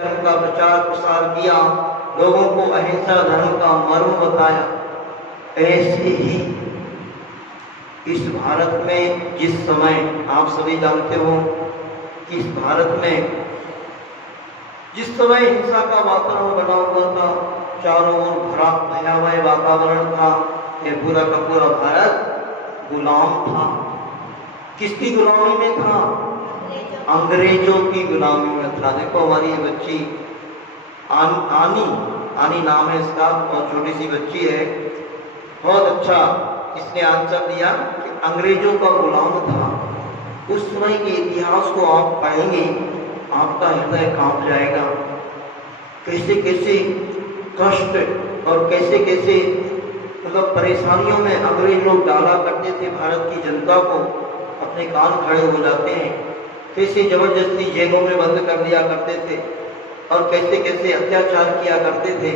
धर्म का प्रचार प्रसार किया, लोगों को अहिंसा धर्म का मर्म बताया। ऐसे ही इस भारत में जिस समय आप सभी जानते हो कि इस भारत में जिस समय हिंसा का वातावरण बना हुआ था, चारों ओर भरा भयावह वातावरण था, यह पूरा का पूरा भारत गुलाम था। किसकी गुलामी में था? अंग्रेजों की गुलामी में था। देखो हमारी ये बच्ची आनी नाम है इसका, बहुत छोटी सी बच्ची है, बहुत अच्छा इसने आंसर दिया कि अंग्रेजों का गुलाम था। उस समय के इतिहास को आप पढ़ेंगे, आपका हृदय कांप जाएगा। कैसे कैसे कष्ट और कैसे कैसे मतलब परेशानियों में अंग्रेज लोग डाला करते थे भारत की जनता को, अपने कान खड़े हो जाते हैं। कैसे जबरदस्ती जेलों में बंद कर दिया करते थे और कैसे कैसे अत्याचार किया करते थे।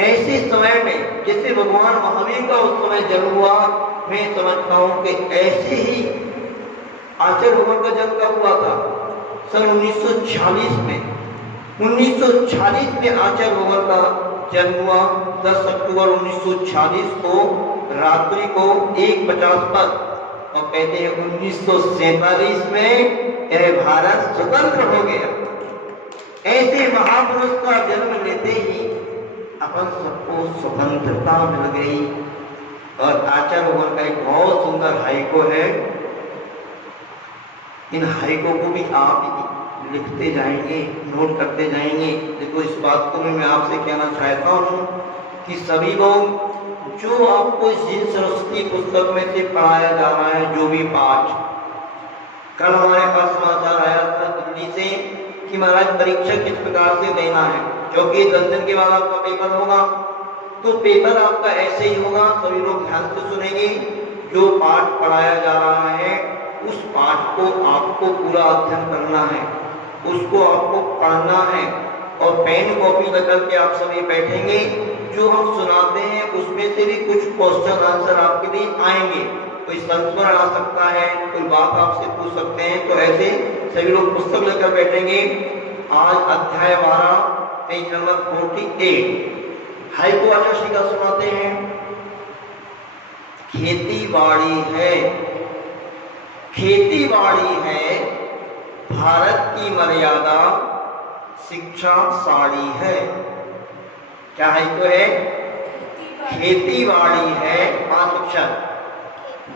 ऐसे समय में जैसे भगवान महावीर का उस समय जन्म हुआ, मैं समझता हूँ कि ऐसे ही आचार्य भगवान का जन्म कब हुआ था? सन 1946 में। 1946 में आचार्य भगवान का जन्म हुआ। 10 अक्टूबर 1946 को रात्रि को 1:50 पर, और कहते हैं 1947 में यह भारत स्वतंत्र हो गया। ऐसे महापुरुष का जन्म लेते ही अपन सबको स्वतंत्रता मिल गई। और आचार्य भगवान का एक बहुत सुंदर हाइको है, इन हाइको को भी आप लिखते जाएंगे, नोट करते जाएंगे। देखो इस बात को मैं आपसे कहना चाहता हूँ कि सभी लोग जो आपको जिन सरस्वती पुस्तक में से पढ़ाया जा रहा है, जो भी पाठ, कल हमारे पास समाचार आया था दिल्ली से कि महाराज परीक्षा किस प्रकार से देना है, क्योंकि 10 दिन के बाद आपका पेपर होगा। तो पेपर आपका ऐसे ही होगा, सभी लोग ध्यान से सुनेंगे। जो पाठ पढ़ाया जा रहा है उस पाठ को आपको पूरा अध्ययन करना है, उसको आपको पढ़ना है, और पेन कॉपी लेकर के आप सभी बैठेंगे। जो हम सुनाते हैं उसमें से भी कुछ क्वेश्चन आंसर आपके लिए आएंगे। कोई संस्मरण आ सकता है, कोई बात आपसे पूछ सकते हैं, तो ऐसे सभी लोग पुस्तक लेकर बैठेंगे। आज अध्याय 12 पेज नंबर 48 हाइको आचार्य का सुनाते हैं। खेती बाड़ी है, खेती बाड़ी है, भारत की मर्यादा शिक्षा साड़ी है। क्या है? तो है खेती बाड़ी है, 5 अक्षर,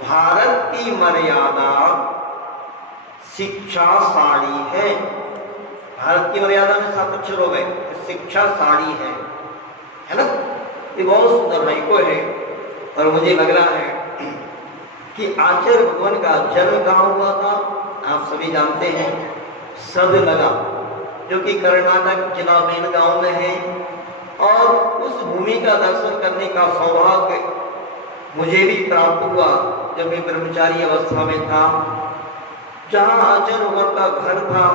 भारत की मर्यादा शिक्षा साड़ी है। भारत की मर्यादा में 7 अक्षर हो गए, शिक्षा साड़ी है ना? ये बहुत सुंदर हाइको है। और मुझे लग रहा है कि आचार्य भगवान का जन्म कहाँ हुआ था? आप सभी जानते हैं, सदलगा, जो कि कर्नाटक जिला बेलगांव में है। और उस भूमि का दर्शन करने का सौभाग्य मुझे भी प्राप्त हुआ जब मैं ब्रह्मचारी अवस्था में था। जहाँ आचार्य भगवान का घर था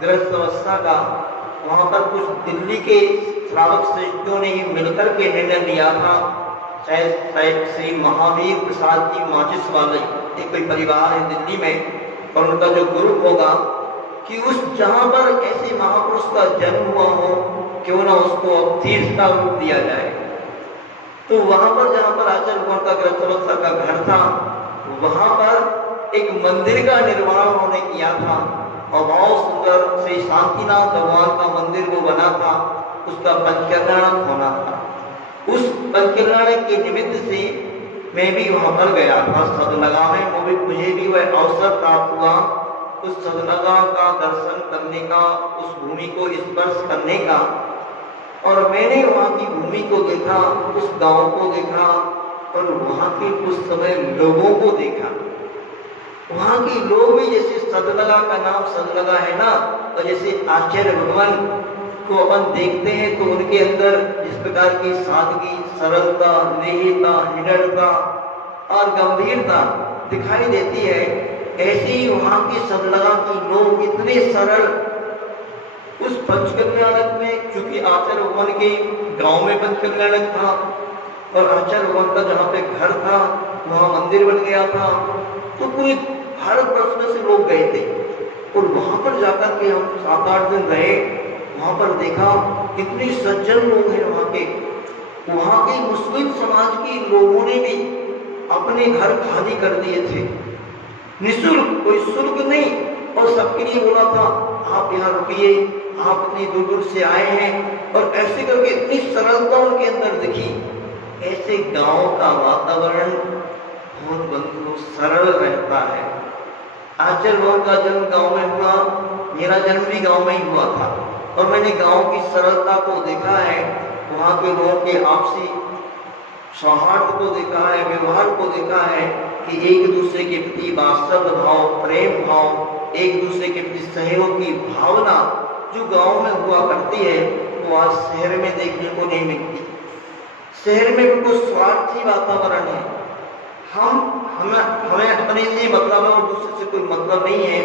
गृहस्थ अवस्था का, वहाँ पर कुछ दिल्ली के श्रावक श्रेष्ठों ने मिलकर के निर्णय लिया था, शायद श्री महावीर प्रसाद जी माचिस वाले एक कोई परिवार है दिल्ली में, और उनका जो ग्रुप होगा कि उस जहाँ पर ऐसे महापुरुष का जन्म हुआ हो, क्यों ना उसको अब तीर्थ का रूप दिया जाए। तो वहां पर जहाँ पर आचार्य भगवान का गृहस्थ का घर था, वहां पर एक मंदिर का निर्माण उन्होंने किया था, और बहुत सुंदर श्री शांतिनाथ भगवान का मंदिर वो बना था। उसका पंचकल्याणक होना था। उस पंचकल्याणक के निमित्त से मैं भी वहां पर गया था सदलगा में। मुझे भी वह अवसर प्राप्त हुआ उस सदलगा का दर्शन करने का, उस भूमि को स्पर्श करने का। और मैंने वहाँ की भूमि को देखा, उस गांव को देखा, और वहाँ के उस समय लोगों को देखा। वहाँ के लोग भी जैसे सदलगा का नाम सदलगा है ना, तो जैसे आचार्य भगवान को अपन देखते हैं तो उनके अंदर जिस प्रकार की सादगी, सरलता, निहिता, निडरता और गंभीरता दिखाई देती है, ऐसे ही वहाँ के सदलगा के लोग इतने सरल। उस पंचकल्याणक में, चूंकि आचार्य भगवान के गांव में पंचकल्याणक था और आचार्य भगवान का जहाँ पे घर था वहाँ मंदिर बन गया था, तो पूरे भारतवर्ष में से लोग गए थे। और वहाँ पर जाकर के हम 7-8 दिन रहे। पर देखा कितने सज्जन लोग हैं वहाँ के मुस्लिम समाज के लोगों ने भी अपने घर खाली कर दिए थे, निःशुल्क, कोई शुल्क नहीं, और सबके लिए बोला था आप यहाँ रुकिए, आप इतनी दूर दूर से आए हैं, और ऐसे करके इतनी सरलता उनके अंदर दिखी। ऐसे गांव का वातावरण बहुत बंधु सरल रहता है। आचार्य बाबू का जन्म गांव में हुआ, मेरा जन्म भी गांव में ही हुआ था, और मैंने गांव की सरलता को देखा है, वहाँ के लोगों के आपसी सौहार्द को देखा है, व्यवहार को देखा है कि एक दूसरे के प्रति वात्सल्य भाव, प्रेम भाव, एक दूसरे के प्रति सहयोग की भावना जो गांव में हुआ करती है वो आज शहर में देखने को नहीं मिलती। शहर में बिल्कुल स्वार्थी वातावरण है, हमें अपने से मतलब है और दूसरे से कोई मतलब नहीं है।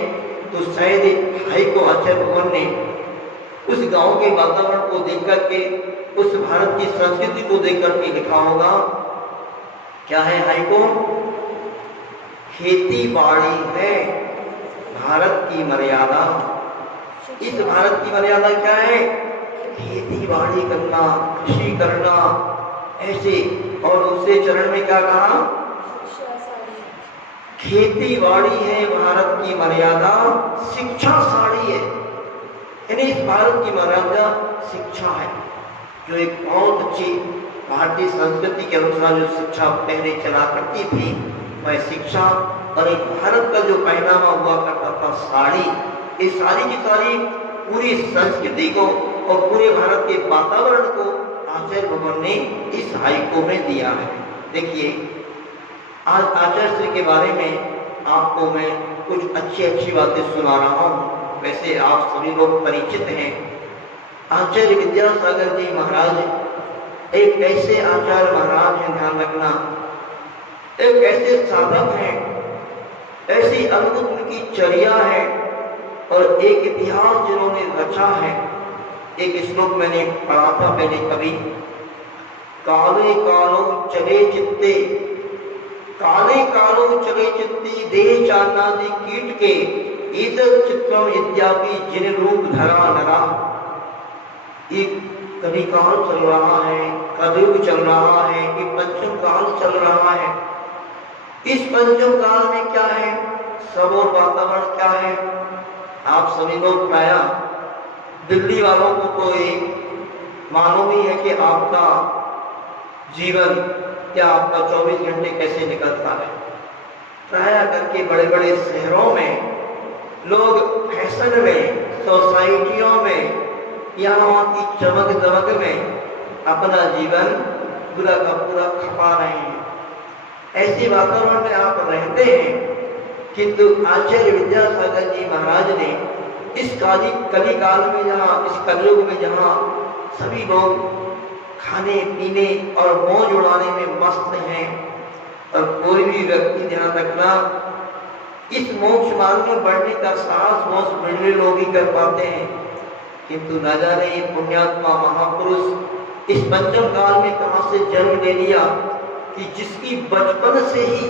तो शायद भाई को आचार्य भगवान ने उस गांव के वातावरण को देख करके, उस भारत की संस्कृति को देख करके लिखा होगा, क्या है हाई को, खेती बाड़ी है भारत की मर्यादा। इस भारत की मर्यादा क्या है? खेती बाड़ी करना, कृषि करना, ऐसे। और दूसरे चरण में क्या कहा? खेती बाड़ी है भारत की मर्यादा, शिक्षा साड़ी है। यानी इस भारत की मर्यादा शिक्षा है, जो एक बहुत अच्छी भारतीय संस्कृति के अनुसार जो शिक्षा पहले चला करती थी वह शिक्षा। और एक भारत का जो पहनावा हुआ करता था साड़ी, ये सारी की सारी पूरी संस्कृति को और पूरे भारत के वातावरण को आचार्य भगवान ने इस हाइको में दिया है। देखिए आज आचार्य श्री के बारे में आपको मैं कुछ अच्छी बातें सुना रहा हूँ। वैसे आप सभी लोग परिचित हैं। आचार्य विद्यासागर जी महाराज एक ऐसे आचार्य महाराज हैं, ध्यान रखना, एक ऐसे साधक हैं, ऐसी अद्भुत उनकी चर्या है और एक इतिहास जिन्होंने रचा है। एक श्लोक मैंने पढ़ा था पहले कभी, काले कालो चले चित्ते, काले कालो चले चित्ती देह चांदादि कीट के ईदर चित्रम इत्यादि जिन रूप धरा नरा। एक कलिकाल चल रहा है, कलयुग चल रहा है, कि पंचम काल चल रहा है। इस पंचम काल में क्या है, सब और वातावरण क्या है, आप सभी लोग प्राय दिल्ली वालों को तो ये मालूम ही है कि आपका जीवन या आपका 24 घंटे कैसे निकलता है। प्राय करके बड़े बड़े शहरों में लोग फैशन में, सोसाइटियों में या वहाँ की चमक दमक में अपना जीवन पूरा का पूरा खपा रहे हैं। ऐसे वातावरण में आप रहते हैं, किंतु आचार्य विद्यासागर जी महाराज ने इस कलिकाल में, जहाँ इस कलयुग में जहाँ सभी लोग खाने पीने और मौज उड़ाने में मस्त हैं और कोई भी व्यक्ति, ध्यान रखना, इस मोक्ष मार्ग में बढ़ने का साहस मोक्ष मिलने लोग ही कर पाते हैं। किंतु न जाने ये पुण्यात्मा महापुरुष इस पंचम काल में कहां से जन्म ले लिया कि जिसकी बचपन से ही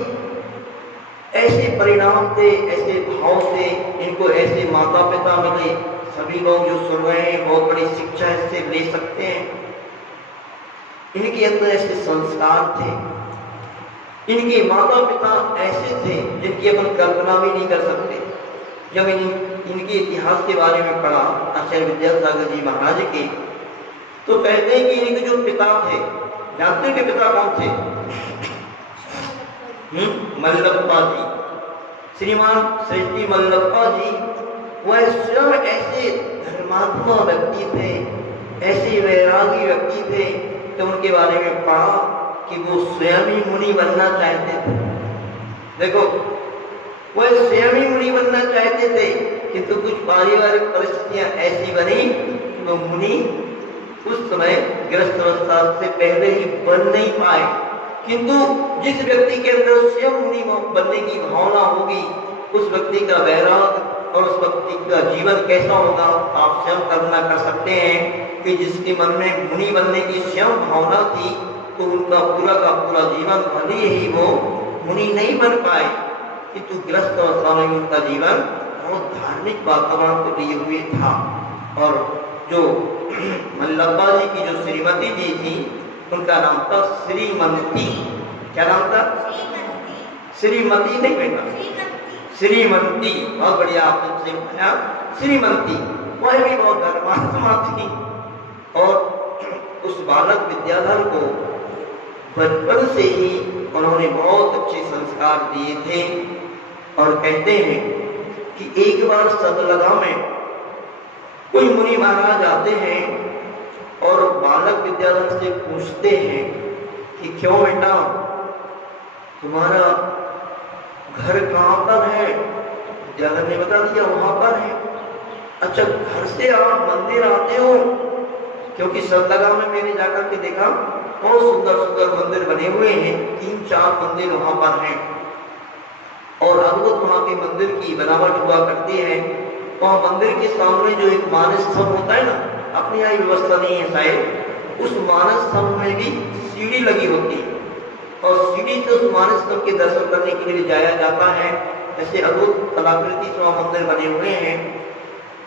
ऐसे परिणाम थे, ऐसे भाव थे, इनको ऐसे माता पिता मिले। सभी लोग जो सुन रहे हैं बहुत बड़ी शिक्षा इससे ले सकते हैं। इनके अंदर ऐसे संस्कार थे, इनके माता पिता ऐसे थे जिनकी अपन कल्पना भी नहीं कर सकते। जब इनके इतिहास के बारे में पढ़ा आचार्य विद्यासागर जी महाराज के, तो कहते हैं कि इनके जो पिता थे, जानते हैं कि पिता कौन थे? मल्लप्पा जी, श्रीमान श्री मल्लप्पा जी। वह स्वयं ऐसे धर्मात्मा व्यक्ति थे, ऐसे वैरागी व्यक्ति थे कि उनके बारे में पढ़ा कि वो स्वयं ही मुनि बनना चाहते थे। देखो, वह स्वयं ही मुनि बनना चाहते थे, किंतु कुछ पारिवारिक परिस्थितियां ऐसी बनी कि वो मुनि उस समय गृहस्थ अवस्था से पहले ही बन नहीं पाए। किंतु जिस व्यक्ति के अंदर स्वयं मुनि बनने की भावना होगी, उस व्यक्ति का वैराग और उस व्यक्ति का जीवन कैसा होगा आप स्वयं कल्पना कर सकते हैं। कि जिसके मन में मुनि बनने की स्वयं भावना थी, तो उनका पूरा का पूरा जीवन भले ही वो मुनि नहीं बन पाए, किंतु गृहस्थ अवस्था में उनका जीवन बहुत धार्मिक वातावरण को लिए हुए था। और जो मल्लप्पा जी की जो श्रीमती जी थी, उनका नाम था श्रीमंती। क्या नाम था? श्रीमती नहीं बेटा, श्रीमंती। बहुत बढ़िया आपने बताया, श्रीमंती। वह भी बहुत धर्मात्मा थी और उस बालक विद्याधर को बचपन से ही उन्होंने बहुत अच्छे संस्कार दिए थे। और कहते हैं कि एक बार सदलगा में कोई मुनि महाराज आते हैं और बालक विद्याधर से पूछते हैं कि क्यों बेटा, तुम्हारा घर कहाँ पर है? विद्याधर ने बता दिया वहां पर है। अच्छा, घर से आप मंदिर आते हो? क्योंकि सदलगा में मैंने जाकर के देखा बहुत सुंदर सुंदर मंदिर बने हुए हैं, 3-4 मंदिर वहां पर हैं और अद्भुत वहां के मंदिर की बनावट हुआ करती है। वहां मंदिर के सामने जो एक मानस स्तंभ होता है ना, अपनी यहाँ व्यवस्था नहीं है शायद, उस मानस स्तंभ में भी सीढ़ी लगी होती है और सीढ़ी से उस मानस स्तंभ के दर्शन करने के लिए जाया जाता है। ऐसे अद्भुत कलाकृति से वहां मंदिर बने हुए हैं।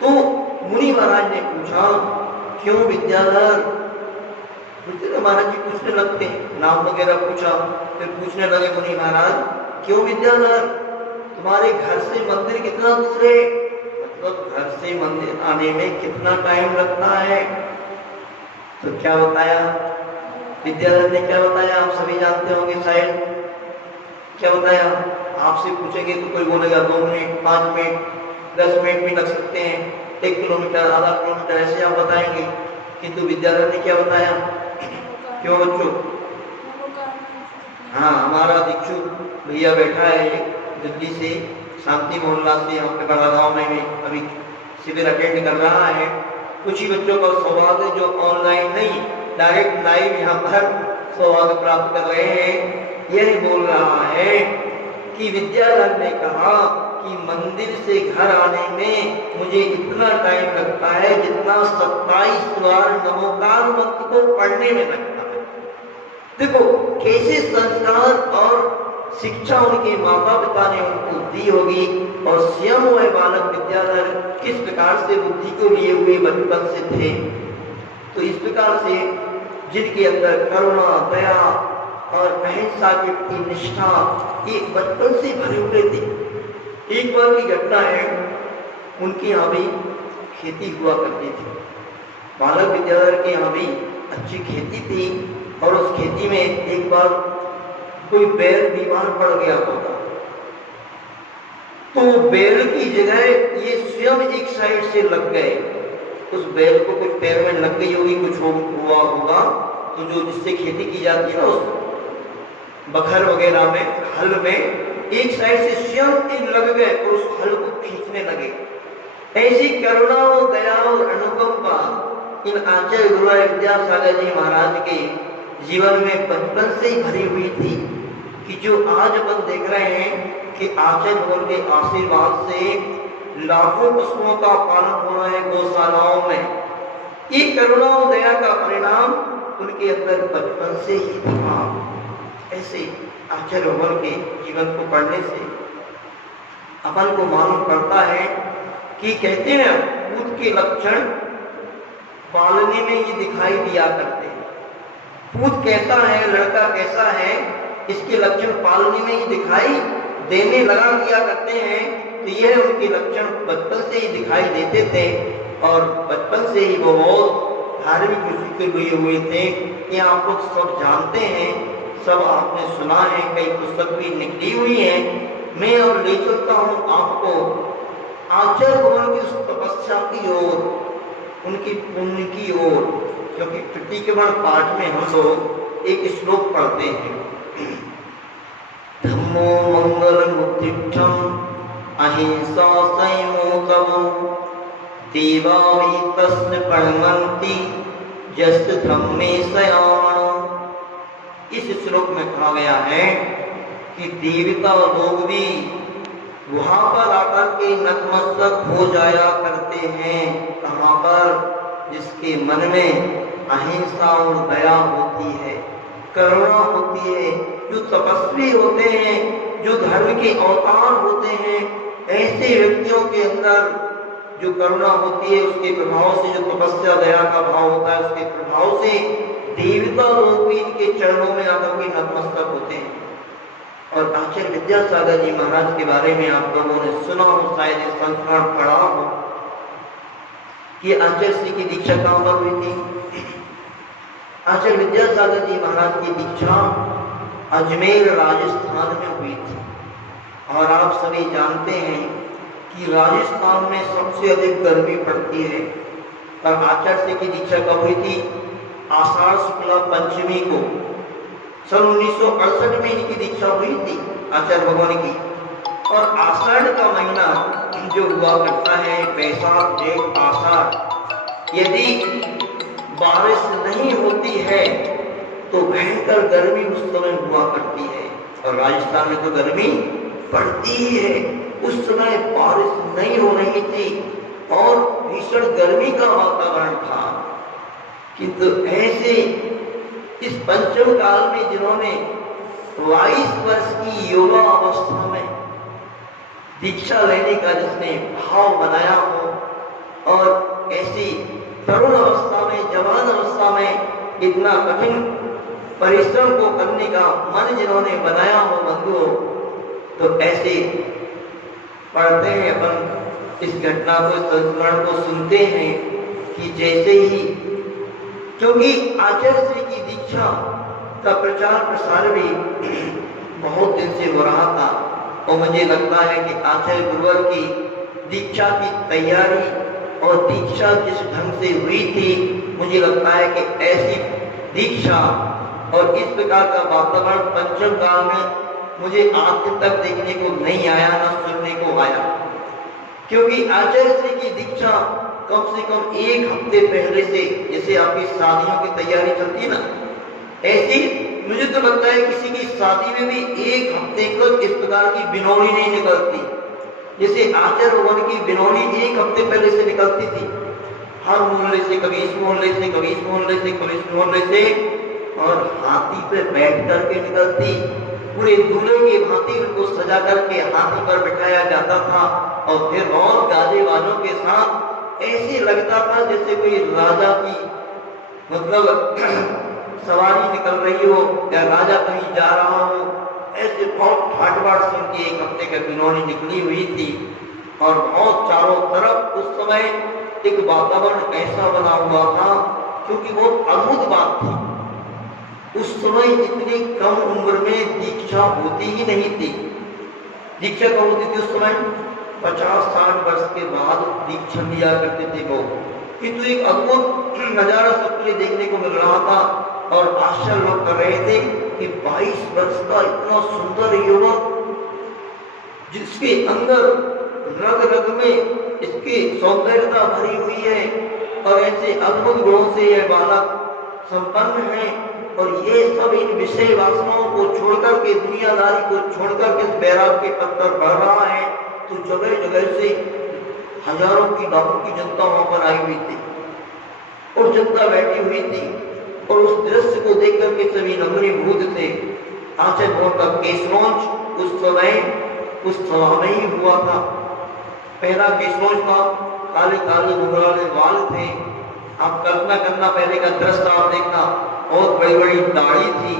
तो मुनि महाराज ने पूछा, क्यों विद्याधर? महाराज जी पूछने लगते हैं, नाम वगैरह पूछा, फिर पूछने लगे मुनि महाराज, क्यों विद्याधर, तुम्हारे घर से मंदिर कितना दूर है? मतलब घर से मंदिर आने में कितना टाइम लगता है? तो क्या बताया विद्याधर ने? क्या बताया? आप सभी जानते होंगे शायद। क्या बताया? आपसे पूछेंगे तो कोई बोलेगा 2 मिनट, 5 मिनट, 10 मिनट भी लग सकते हैं, 1 किलोमीटर, आधा किलोमीटर, ऐसे आप बताएंगे। किंतु विद्याधर ने क्या बताया? क्यों बच्चों? हाँ, हमारा दीक्षु भैया बैठा है दिल्ली से, शांति मोहल्ला से, यहाँ पे बड़ा गाँव में अभी शिविर अटेंड कर रहा है। कुछ ही बच्चों का सौभाग्य जो ऑनलाइन नहीं, डायरेक्ट लाइव यहाँ पर सौभाग्य प्राप्त कर रहे हैं। यह बोल रहा है कि विद्याधर ने कहा कि मंदिर से घर आने में मुझे इतना टाइम लगता है जितना 27 बार नमोकार मंत्र को पढ़ने में लगता है। देखो कैसे संस्कार और शिक्षा उनके माता पिता ने उनको दी होगी और स्वयं वह बालक विद्याधर किस प्रकार से बुद्धि को लिए हुए बचपन से थे। तो इस प्रकार से जिनके अंदर करुणा, दया और अहिंसा की निष्ठा ये बचपन से भरे हुए थे। एक बार की घटना है, उनके यहाँ भी खेती हुआ करती थी। बालक विद्याधर के यहाँ भी अच्छी खेती थी और उस खेती में एक बार कोई बैल बीमार पड़ गया होगा। तो बैल की जगह ये स्वयं एक साइड से लग गए। उस बैल को कुछ पैर में लग गई होगी, कुछ हुआ होगा। तो जो जिससे खेती की जाती है ना, उस बखर वगैरह में, हल में एक साइड से स्वयं लग गए और उस हल को खींचने लगे। ऐसी करुणा और दया और अनुकंपा इन आचार्य गुरु विद्यासागर जी महाराज के जीवन में बचपन से ही भरी हुई थी कि जो आज अपन देख रहे हैं कि आचार्य गुरु के आशीर्वाद से लाखों पशुओं का पालन हो रहा है गौशालाओं में। ये करुणा और दया का परिणाम उनके अंदर बचपन से ही था। ऐसे आचार्य गुरु के जीवन को पढ़ने से अपन को मालूम पड़ता है कि कहते हैं भूत के लक्षण पालने में ये दिखाई दिया करते हैं। भूत कैसा है, लड़का कैसा है, इसके लक्षण पालने में ही दिखाई देने लगा किया करते हैं। तो यह उनके लक्षण बचपन से ही दिखाई देते थे और बचपन से ही वो बहुत धार्मिक रुचि के हुए थे कि आप लोग सब जानते हैं, सब आपने सुना है, कई पुस्तक भी निकली हुई है। मैं और ले चलता हूँ आपको आचार्य भगवान की उस तपस्या की ओर, उनकी पुण्य की ओर। क्योंकि प्रतिक्रमण पाठ में हम लोग एक श्लोक पढ़ते हैं, धम्मो मंगलम उत्तिष्ठम् अहिंसा संयमो देवा हि तस्य प्रणमन्ति यस्य धम्मे सयामः। इस श्लोक में कहा गया है कि देवता लोग भी वहां पर आकर के नतमस्तक हो जाया करते हैं। कहां पर? जिसके मन में अहिंसा और दया होती है, करुणा होती है, जो तपस्वी होते हैं, जो धर्म के अवतार होते हैं, ऐसे व्यक्तियों के अंदर जो करुणा होती है उसके प्रभाव से, जो तपस्या दया का भाव होता है उसके प्रभाव से देवता लोग भी इनके चरणों में आकर के नतमस्तक होते हैं। और आचार्य विद्यासागर जी महाराज के बारे में आप लोगों ने सुना हो, शायद इस संस्मरण पढ़ा हो कि आचार्य श्री की दीक्षा कहां पर हुई थी। आचार्य विद्यासागर जी महाराज की दीक्षा अजमेर राजस्थान में हुई थी। और आप सभी जानते हैं कि राजस्थान में सबसे अधिक गर्मी पड़ती है। और आचार्य श्री की दीक्षा कब हुई थी? आषाढ़ शुक्ला पंचमी को सन 1968 में इनकी दीक्षा हुई थी आचार्य भगवान की। और आषाढ़ का महीना जो हुआ करता है, वैशाख जेठ आषाढ़, यदि बारिश नहीं होती है तो भयंकर गर्मी उस समय हुआ करती है। और राजस्थान में तो गर्मी पड़ती ही है। उस समय बारिश नहीं हो रही थी और भीषण गर्मी का वातावरण था। किंतु ऐसे इस पंचम काल में जिन्होंने 22 वर्ष की युवा अवस्था में दीक्षा लेने का जिसने भाव बनाया हो और ऐसी तरुण अवस्था में, जवान अवस्था में इतना कठिन परिश्रम को करने का मन जिन्होंने बनाया हो बंधुओं, तो ऐसे पढ़ते हैं अपन इस घटना को, संस्मरण को सुनते हैं कि जैसे ही, क्योंकि आचार्य श्री की दीक्षा का प्रचार प्रसार भी बहुत दिन से हो रहा था। और मुझे लगता है कि आचार्य गुरुवर की दीक्षा की तैयारी और दीक्षा जिस ढंग से हुई थी, मुझे लगता है कि ऐसी दीक्षा और इस प्रकार का वातावरण पंचम काल में मुझे आज तक देखने को नहीं आया, न सुनने को आया। क्योंकि आचार्य श्री की दीक्षा कम से कम एक हफ्ते पहले से, जैसे आपकी शादियों की तैयारी चलती ना, ऐसी मुझे तो लगता है किसी की शादी में भी एक हफ्ते को इस प्रकार की बिनौली नहीं निकलती। जैसे आचार्य भगवान की बिनौली एक हफ्ते पहले से निकलती थी, हर मोहल्ले से, कभी इस मोहल्ले से, कभी इस मोहल्ले से, कभी इस मोहल्ले से, और हाथी पे बैठ करके निकलती। पूरे दूल्हे की भांति उनको सजा करके हाथी पर बिठाया जाता था और फिर और गाजे बाजों के साथ ऐसे लगता था जैसे कोई राजा की मतलब सवारी निकल रही हो या राजा कहीं जा रहा हो। ऐसे बहुत ठाट-बाट से उनकी एक हफ्ते का बिनौली निकली हुई थी। और बहुत चारों तरफ उस समय एक वातावरण ऐसा बना हुआ था, क्योंकि बहुत अद्भुत बात थी। उस समय इतनी कम उम्र में दीक्षा होती ही नहीं थी। दीक्षा कब होती थी उस समय? 50-60 वर्ष के बाद दीक्षा लिया करते थे लोग। किंतु एक अद्भुत नजारा सबके लिए देखने को मिल रहा था और आश्चर्य लोग कर रहे थे कि 22 वर्ष का इतना सुंदर युवक, जिसके अंदर रग रग में इसकी सौंदर्यता भरी हुई है और ऐसे अद्भुत गुणों से यह बालक संपन्न है, और ये सब इन विषय वासनाओं को छोड़कर के, दुनियादारी को छोड़कर के बैराग के पथ पर बढ़ रहा है, तो जगह जगह से हजारों की लाखों की जनता वहां पर आई हुई थी और जनता बैठी हुई थी। और उस दृश्य को देख करके सभी नम्रीभूत थे। आचार्य भगवान का केसलॉन्च उस समय उस सभा में ही हुआ था। पहला केसलॉन्च था, काले काले घुंघराले बाल थे। आप कल्पना करना, पहले का दृश्य आप देखना, बहुत बड़ी बड़ी दाढ़ी थी।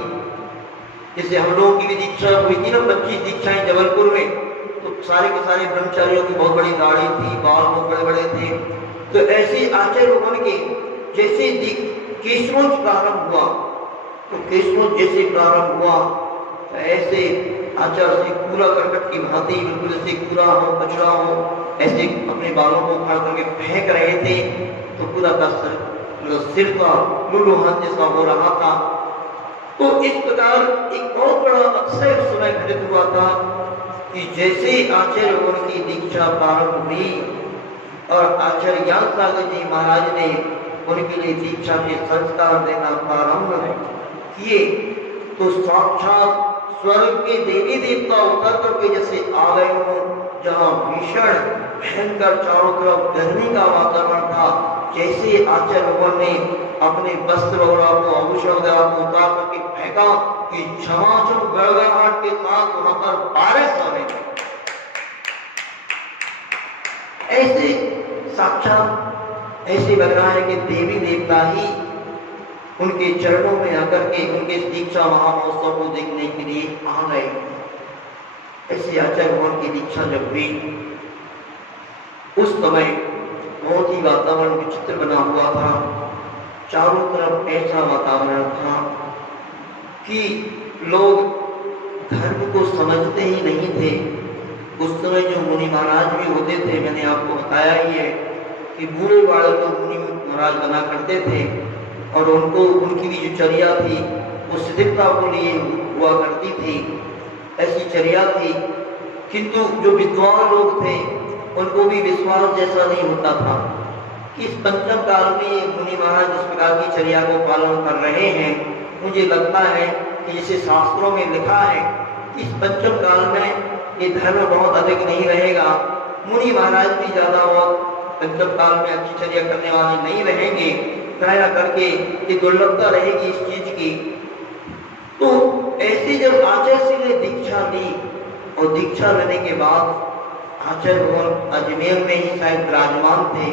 जैसे हम लोगों की भी दीक्षा हुई थी ना, 25 दीक्षाएं जबलपुर में, तो सारे के सारे ब्रह्मचारियों की बहुत बड़ी दाढ़ी थी, बाल बहुत बड़े बड़े थे। तो ऐसे आचार्य भगवान के जैसे केसलॉन्च प्रारंभ हुआ, तो केसलॉन्च जैसे प्रारंभ हुआ तो ऐसे आचार्य से कूड़ा करकट की भांति, बिल्कुल जैसे कूड़ा हो, कचरा हो, ऐसे अपने बालों को उखाड़ करके फेंक रहे थे। तो पूरा का सिर का लुलुहान जैसा हो रहा था। तो इस प्रकार एक बहुत बड़ा अक्षय समय घटित हुआ था कि जैसे आचार्य भगवान की दीक्षा प्रारंभ हुई और आचार्य ज्ञान सागर जी महाराज ने उनके लिए दीक्षा के संस्कार देना प्रारंभ किए, तो साक्षात स्वर्ग के देवी देवता उतर करके जैसे आ गए हो, जहाँ भीषण भयंकर चारों तरफ गर्मी का वातावरण था। जैसे आचार्य भगवान ने अपने वस्त्र वगैरह को, आभूषण वगैरह को उतार करके फेंका कि झमाझम गड़गड़ाहट के साथ वहां पर बारिश हो रही। ऐसे साक्षात ऐसे लग रहा है कि देवी देवता ही उनके चरणों में आकर के उनके दीक्षा महामहोत्सव को देखने के लिए आ गए। ऐसे आचार्य भगवान की दीक्षा जब हुई, उस समय बहुत ही वातावरण विचित्र बना हुआ था। चारों तरफ ऐसा वातावरण था कि लोग धर्म को समझते ही नहीं थे। उस समय जो मुनि महाराज भी होते थे, मैंने आपको बताया ही है कि बूढ़े वाले लोग मुनि महाराज बना करते थे और उनको उनकी भी जो चर्या थी वो शिथिलता को लिए हुआ करती थी, ऐसी चर्या थी। किंतु जो विद्वान लोग थे उनको भी विश्वास जैसा नहीं होता था कि इस पंचम काल में मुनि महाराज इस प्रकार की चर्या को पालन कर रहे हैं। मुझे लगता है कि जैसे शास्त्रों में लिखा है कि इस पंचम काल में ये धर्म बहुत अधिक नहीं रहेगा, मुनि महाराज भी ज्यादा बहुत पंचम काल में अच्छी चर्या करने वाले नहीं रहेंगे, कृपया करके ये दुर्लभता रहेगी इस चीज की। तो ऐसे जब आचार्य ने दीक्षा ली और दीक्षा लेने के बाद आचार्य भगवान अजमेर में ही शायद विराजमान थे,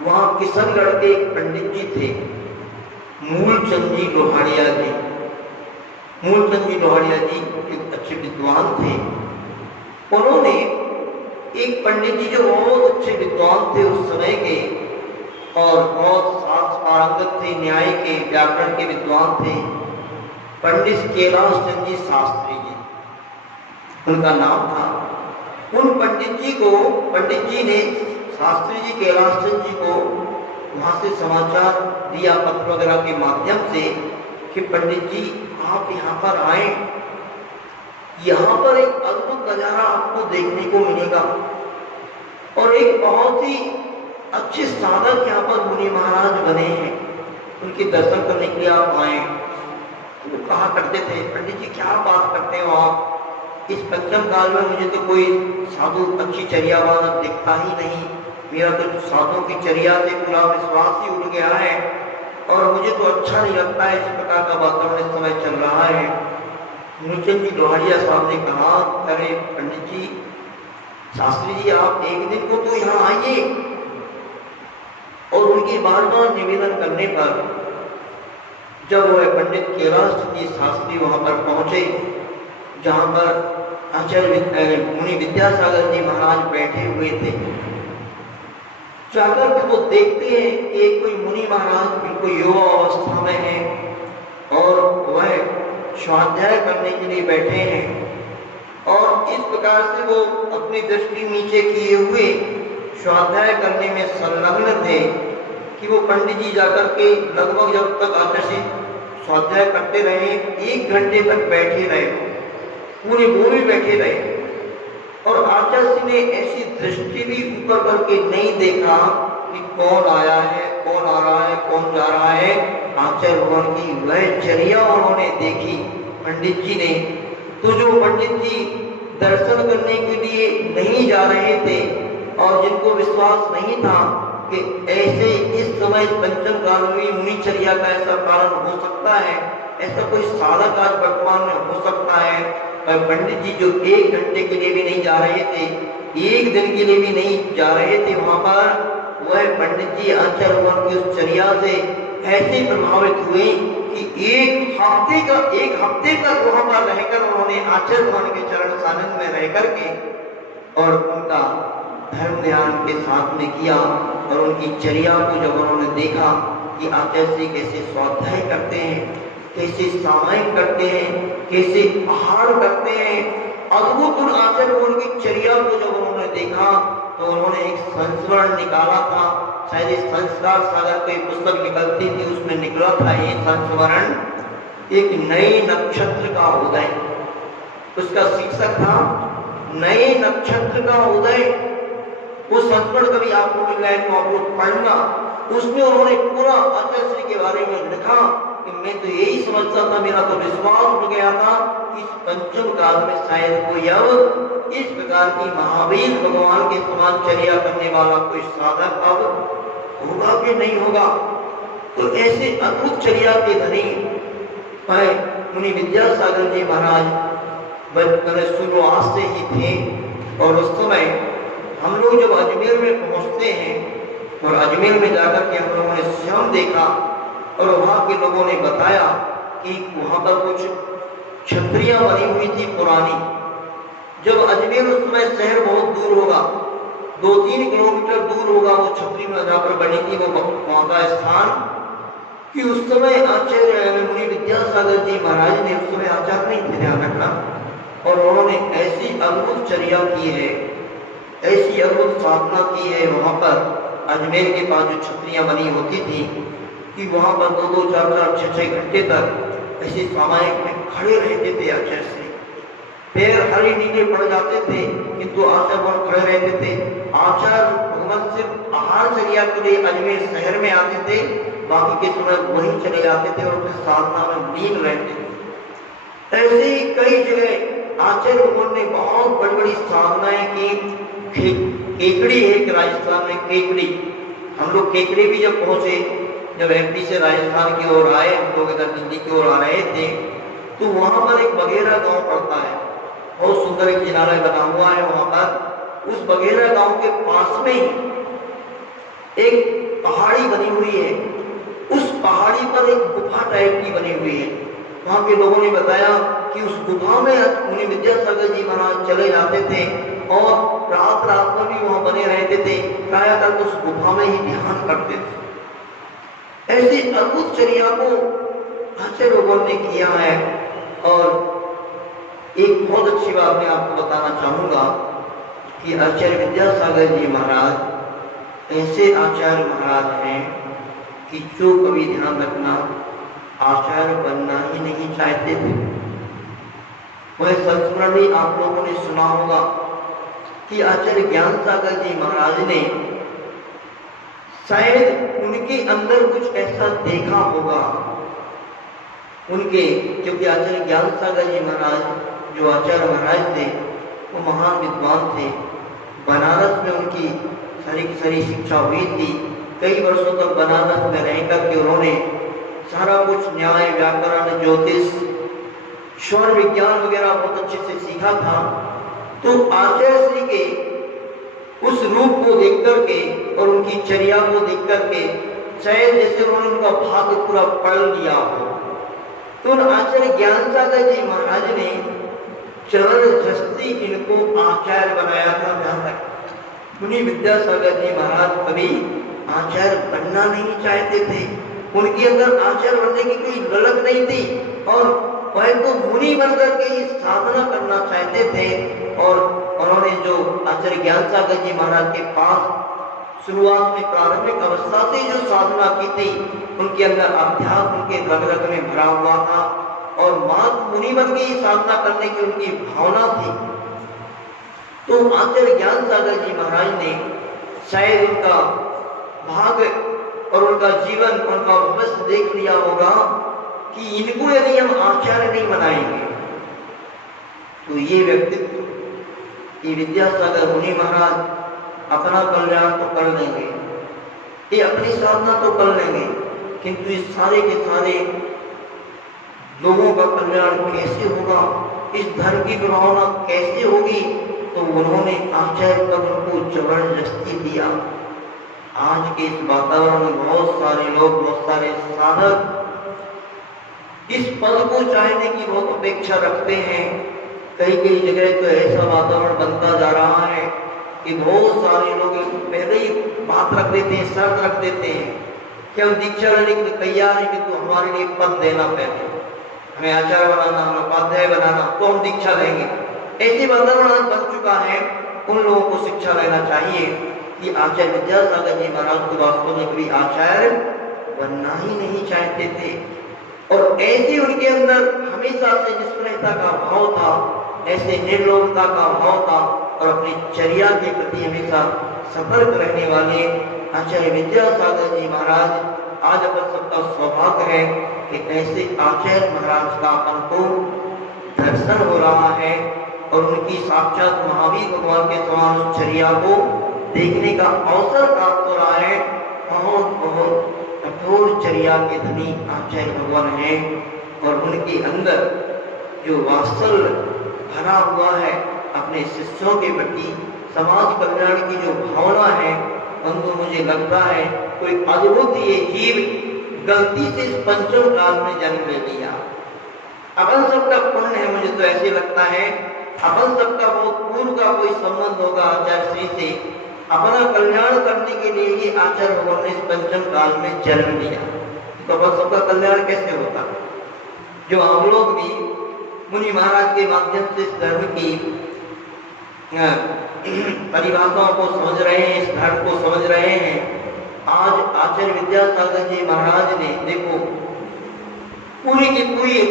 वहां किशनगढ़ के एक पंडित जी थे, मूलचंद जी लोहाड़िया जी। मूलचंद जी लोहाड़िया जी एक अच्छे विद्वान थे। उन्होंने एक पंडित जी जो बहुत अच्छे विद्वान थे उस समय के और बहुत शास्त्र पारंगत थे, न्याय के व्याकरण के विद्वान थे, पंडित कैलाश चंद जी शास्त्री जी उनका नाम था। उन पंडित जी ने शास्त्री जी कैलाश चंद जी को वहां से समाचार दिया पत्र वगैरह के माध्यम से कि पंडित जी आप यहाँ पर आए, यहाँ पर एक अद्भुत नजारा आपको देखने को मिलेगा और एक बहुत ही अच्छे साधक यहाँ पर मुनि महाराज बने हैं, उनके दर्शन करने के लिए आप आए। तो कहा करते थे, पंडित जी क्या बात करते हो आप, इस पंचम काल में मुझे तो कोई साधु अच्छी चर्या वाला दिखता ही नहीं, मेरा तो साधुओं की चर्या से पूरा विश्वास ही उड़ गया है और मुझे तो अच्छा नहीं लगता है इस प्रकार का वातावरण इस समय चल रहा है। मूलचंद जी लोहाड़िया साहब ने कहा, अरे पंडित जी, शास्त्री जी आप एक दिन को तो यहाँ आइए। और उनकी बार बार निवेदन करने पर जब वह पंडित कैलाश जी शास्त्री वहां पर पहुंचे जहां पर आचार्य मुनि विद्यासागर जी महाराज बैठे हुए थे, जाकर के वो देखते हैं कि एक कोई मुनि महाराज बिल्कुल युवा अवस्था में है और वह स्वाध्याय करने के लिए बैठे हैं और इस प्रकार से वो अपनी दृष्टि नीचे किए हुए स्वाध्याय करने में संलग्न थे कि वो पंडित जी जाकर के लगभग जब तक आचार्य स्वाध्याय करते रहे 1 घंटे तक बैठे रहे, पूरी भूमि बैठे रहे और आचार्य ने ऐसी दृष्टि भी ऊपर करके नहीं देखा कि कौन आया है, कौन आ रहा है, कौन जा रहा है। आचार्य भगवान की वह चर्या उन्होंने देखी पंडित जी ने। तो जो पंडित जी दर्शन करने के लिए नहीं जा रहे थे और जिनको विश्वास नहीं था कि ऐसे इस समय पंचम काल में मुनिचर्या का ऐसा पालन हो सकता है, ऐसा कोई साधक आज वर्तमान में हो सकता है, पर पंडित जी जो 1 घंटे के लिए भी नहीं जा रहे थे, 1 दिन के लिए भी नहीं जा रहे थे वहां पर, वह पंडित जी आचार्य भगवान की उस चर्या से ऐसे प्रभावित हुए कि 1 हफ्ते तक वहां पर रहकर उन्होंने आचार्य भगवान के चरण सानिध्य में रह करके और उनका धर्म ध्यान के साथ में किया और उनकी चर्या को जब उन्होंने देखा कि आचार्य जी कैसे स्वाध्याय करते हैं, कैसे सामायिक करते हैं, कैसे आहार करते हैं, अद्भुत उन आचार्य उनकी चर्या को जब उन्होंने देखा तो उन्होंने एक संस्मरण निकाला था, शायद इस संस्कार सागर कोई पुस्तक निकलती थी उसमें निकला था ये संस्मरण, एक नए नक्षत्र का उदय, उसका शीर्षक था नए नक्षत्र का उदय। वो संस्मरण कभी आपको मिल जाए तो आप लोग पढ़ना, उसमें उन्होंने पूरा आचार्य के बारे में लिखा कि मैं तो यही समझता था, मेरा तो विश्वास हो गया था कि इस पंचम काल में शायद कोई अब इस प्रकार की महावीर भगवान के समान चर्या करने वाला कोई साधक अब होगा कि नहीं होगा। तो ऐसे अद्भुत चर्या के धनी मुनि विद्यासागर जी महाराज बचपन शुरुआत से ही थे और उस समय हम लोग जब अजमेर में पहुंचते हैं और अजमेर में जाकर के हम लोगों ने स्वयं देखा और वहाँ के लोगों ने बताया कि वहाँ पर कुछ छतरियाँ बनी हुई थी पुरानी। जब अजमेर उस समय शहर बहुत दूर होगा, 2-3 किलोमीटर दूर होगा, वो छतरी में जाकर बनी थी वो वहाँ का स्थान, कि उस समय आचार्य मुनि विद्यासागर जी महाराज ने, उस समय आचार्य नहीं थे ध्यान रखना, और उन्होंने ऐसी अद्भुत चर्या की है, ऐसी अद्भुत साधना की है वहाँ पर अजमेर के पास जो छतरियाँ बनी होती थी, कि वहाँ पर 2-2, 4-4, 6-6 घंटे तक ऐसे सामायिक में खड़े रहते थे। आचार्य से पैर हरे नीले पड़ जाते थे, किंतु आचार्य वहाँ खड़े रहते थे। आचार्य भगवान सिर्फ आहार चर्या के लिए अजमेर शहर में आते थे, बाकी के समय वहीं चले जाते थे और अपने साधना में लीन रहते थे। ऐसे ही कई जगह आचार्य भगवान ने बहुत बड़ी बड़ी साधनाएं की। केकड़ी है कि राजस्थान में केकड़ी, हम लोग केकड़ी भी जब पहुंचे, जब एमपी से राजस्थान की ओर आए, हम लोग इधर दिल्ली की ओर आ रहे थे, तो वहां पर एक बघेरा गांव पड़ता है, बहुत सुंदर एक जिनालय बना हुआ है वहां पर। उस बघेरा गांव के पास में ही एक पहाड़ी बनी हुई है, उस पहाड़ी पर एक गुफा टाइप की बनी हुई है। वहां के लोगों ने बताया कि उस गुफा में मुनि विद्यासागर जी महाराज चले जाते थे और रात रात भर भी वहां बने रहते थे, प्रायः उस गुफा में ही ध्यान करते थे। ऐसी अद्भुत चर्या को आचार्य लोगों ने किया है। और एक बहुत अच्छी बात मैं आपको बताना चाहूंगा कि आचार्य विद्यासागर जी महाराज ऐसे आचार्य महाराज हैं कि जो कभी ध्यान रखना आचार्य बनना ही नहीं चाहते थे। वह संस्मरण आप लोगों ने सुना होगा कि आचार्य ज्ञान सागर जी महाराज ने शायद उनके अंदर कुछ ऐसा देखा होगा उनके, क्योंकि आचार्य ज्ञान सागर जी महाराज जो आचार्य महाराज थे वो महान विद्वान थे। बनारस में उनकी सारी की सारी शिक्षा हुई थी। कई वर्षों तक बनारस में रह करके उन्होंने सारा कुछ न्याय, व्याकरण, ज्योतिष, स्वर विज्ञान वगैरह बहुत अच्छे से सीखा था। तो आचार्य श्री के उस रूप को देख करके और उनकी चर्या को देख करके शायद जैसे उन्होंने उनका भाग्य पूरा पढ़ लिया हो, तो आचार्य ज्ञान सागर जी महाराज ने जबरदस्ती इनको आचार्य बनाया था। ध्यान रखें, मुनि विद्यासागर जी महाराज कभी आचार्य बनना नहीं चाहते थे, उनके अंदर आचार्य बनने की कोई ललक नहीं थी और वह तो मुनि बनकर के ही साधना करना चाहते थे। और उन्होंने जो आचार्य ज्ञान सागर जी महाराज के पास शुरुआत में प्रारंभिक अवस्था से जो साधना की थी, उनके अंदर अध्यात्म के रग रग में भरा हुआ था और मात्र मुनि बन के ही साधना करने की उनकी भावना थी। तो आचार्य ज्ञान सागर जी महाराज ने शायद उनका भाग्य और उनका जीवन, उनका भविष्य देख लिया होगा कि इनको यदि हम आचार्य नहीं बनाएंगे तो ये व्यक्तित्व, ये विद्यासागर मुनि महाराज अपना कल्याण तो कर लेंगे, ये अपनी साधना तो कर लेंगे, किंतु इस सारे के सारे लोगों का कल्याण कैसे होगा, इस धर्म की भावना कैसे होगी। तो उन्होंने आचार्य पद को जबरदस्ती दिया। आज के इस वातावरण में बहुत सारे लोग, बहुत सारे साधक इस पद को चाहने की बहुत अपेक्षा रखते हैं। कई कई जगह तो ऐसा वातावरण बनता जा रहा है कि बहुत सारे लोग पहले ही बात रख देते हैं, शर्त रख देते हैं कि हम दीक्षा लेने के लिए तैयार हैं, कि तो हमारे लिए पद देना, पहले हमें आचार्य बनाना, हमें उपाध्याय बनाना, तो हम दीक्षा लेंगे। ऐसी वातावरण बन चुका है। उन लोगों को शिक्षा लेना चाहिए कि आचार्य विद्यासागर जी महाराज को वास्तव में कभी आचार्य बनना ही नहीं चाहते थे और ऐसे उनके अंदर हमेशा से निष्प्रयता का भाव था, ऐसे निर्लोभता का भाव था और अपनी चर्या के प्रति हमेशा सतर्क रहने वाले आचार्य विद्यासागर जी महाराज, आज अपन सबका सौभाग्य है कि ऐसे आचार्य महाराज का अपन को दर्शन हो रहा है और उनकी साक्षात महावीर भगवान के समान चर्या को देखने का अवसर प्राप्त हो रहा है। बहुत बहुत कठोर चर्या के धनी आचार्य भगवान हैं और उनके अंदर जो वात्सल्य भरा हुआ है अपने शिष्यों के प्रति, समाज कल्याण की जो भावना है, परंतु मुझे लगता है कोई अद्भुत ये जीव गलती से इस पंचम काल में जन्म ले लिया। अपन सबका पुण्य है, मुझे तो ऐसे लगता है अपन सबका बहुत पूर्व का कोई संबंध होगा आचार्य श्री से, अपना कल्याण करने के लिए ही आचार्य भगवान ने इस पंचम काल में जन्म लिया। तो अपन सबका कल्याण कैसे होता? जो हम लोग भी मुनि महाराज के माध्यम से इस धर्म की परिभाषाओं को समझ रहे हैं, इस धर्म को समझ रहे हैं। आज आचार्य विद्यासागर जी महाराज ने देखो पूरी की पूरी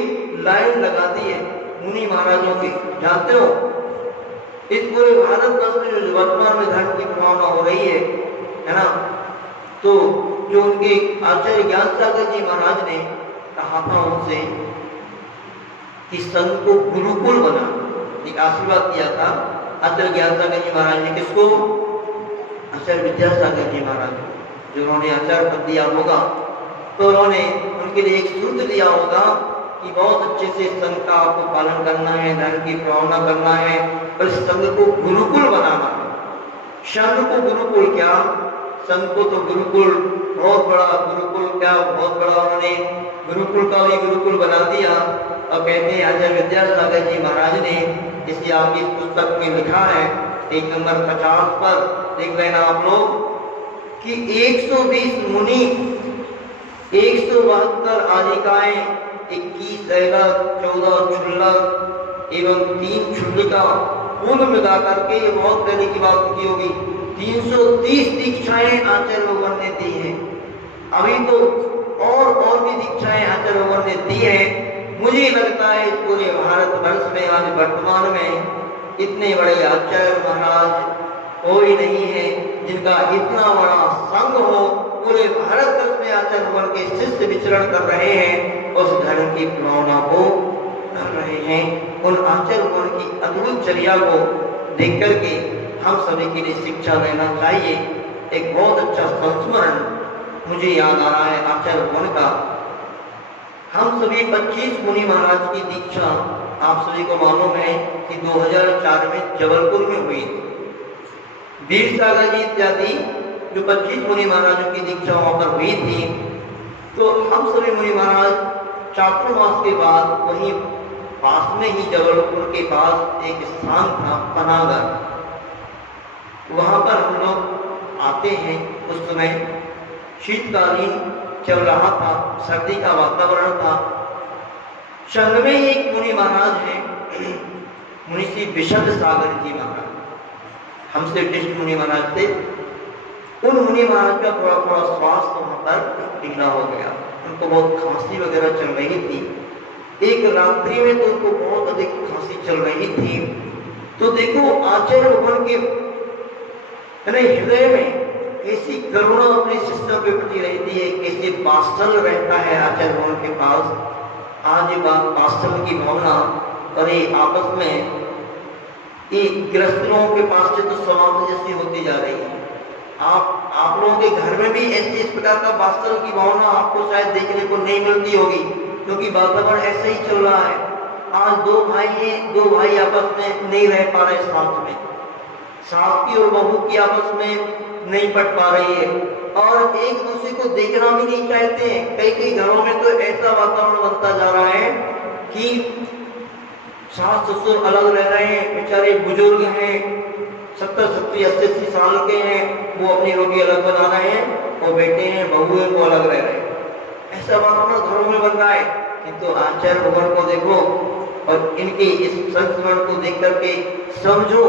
लाइन लगा दी है मुनि महाराजों की। जानते हो इस पूरे भारतवर्ष में जो वर्तमान में धर्म की भावना हो रही है ना, तो जो उनके आचार्य ज्ञान सागर जी महाराज ने कहा था उनसे कि संघ को गुरुकुल बना, एक आशीर्वाद दिया था आचार्य ज्ञान सागर जी महाराज ने। किसको? आचार्य विद्यासागर जी महाराज, जो उन्होंने आचार्य पद दिया होगा, तो उन्होंने उनके लिए एक सूत्र दिया होगा कि बहुत अच्छे से संघ का आपको पालन करना है, धर्म की भावना करना है, पर संघ को गुरुकुल बनाना है। संघ को गुरुकुल क्या, संघ को तो गुरुकुल बहुत बड़ा, गुरुकुल क्या बहुत बड़ा, उन्होंने गुरुकुल का भी गुरुकुल बना दिया। और कहते हैं आचार्य विद्यासागर जी महाराज ने, इसी आपकी पुस्तक में लिखा है पेज नंबर 50 पर, देख लेना आप लोग, कि 120 मुनि, 172 आजिकाएं, 21 ऐलक, 14 क्षुल्लक एवं 3 क्षुल्लिका, कुल मिला करके ये बहुत पहले की बात की होगी 330 दीक्षाएं आचार्य भगवान ने दी है। अभी तो और भी दीक्षाएं आचार्य भगवान ने दी है। मुझे लगता है पूरे भारतवर्ष में आज वर्तमान में इतने बड़े आचार्य महाराज कोई नहीं है जिनका इतना बड़ा संघ हो। पूरे भारतवर्ष में आचार्य भगवान के शिष्य विचरण कर रहे हैं, उस धर्म की भावना को कर रहे हैं। उन आचार्य भगवान की अद्भुत चर्या को देख करके हम सभी के लिए शिक्षा लेना चाहिए। एक बहुत अच्छा संस्मरण मुझे याद आ रहा है आचार्य भगवान का। हम सभी 25 मुनि महाराज की दीक्षा आप सभी को मालूम है कि 2004 में जबलपुर में हुई थी। वीर सागर जी इत्यादि जो 25 मुनि महाराजों की दीक्षा वहां पर हुई थी, तो हम सभी मुनि महाराज चातुर्मास के बाद वहीं पास में ही जबलपुर के पास एक स्थान था पनागर, वहां पर हम लोग आते हैं। उस समय शीतकालीन चल रहा था, सर्दी का वातावरण था। संग में एक मुनि महाराज है, मुनि श्री विशद सागर जी महाराज, हमसे विशिष्ट मुनि महाराज थे। उन मुनि महाराज का थोड़ा थोड़ा स्वास्थ्य वहां पर ढीला हो गया, उनको बहुत खांसी वगैरह चल रही थी। एक रात्रि में तो उनको बहुत अधिक खांसी चल रही थी। तो देखो आचार्य भगवान के हृदय में कैसी करुणा अपने शिष्यों के प्रति रहती है, कैसे वात्सल्य रहता है आचार्य भगवान के पास। आज ये बात वात्सल्य की भावना और ये आपस में ये गृहस्थ लोगों के पास से तो समाप्त जैसी होती जा रही है। आप लोगों के घर में भी ऐसी इस प्रकार का वात्सल्य की भावना आपको शायद देखने को नहीं मिलती होगी, क्योंकि वातावरण ऐसे ही चल रहा है। आज दो भाई आपस में नहीं रह पा रहे साथ में, सास की और बहू की आपस में नहीं पट पा रही है, और एक दूसरे को देखना भी नहीं चाहते हैं। कई घरों में तो ऐसा वातावरण बनता जा रहा है कि सास ससुर अलग रह रहे हैं, बेचारे बुजुर्ग हैं, 70, 80 साल के हैं, वो अपनी रोटी अलग बना रहे हैं, और बेटे हैं बहू हैं वो अलग रह रहे हैं। ऐसा वातावरण घरों में बन रहा है। किंतु आचार्य भगवान को देखो और इनके इस संस्मरण को देख करके समझो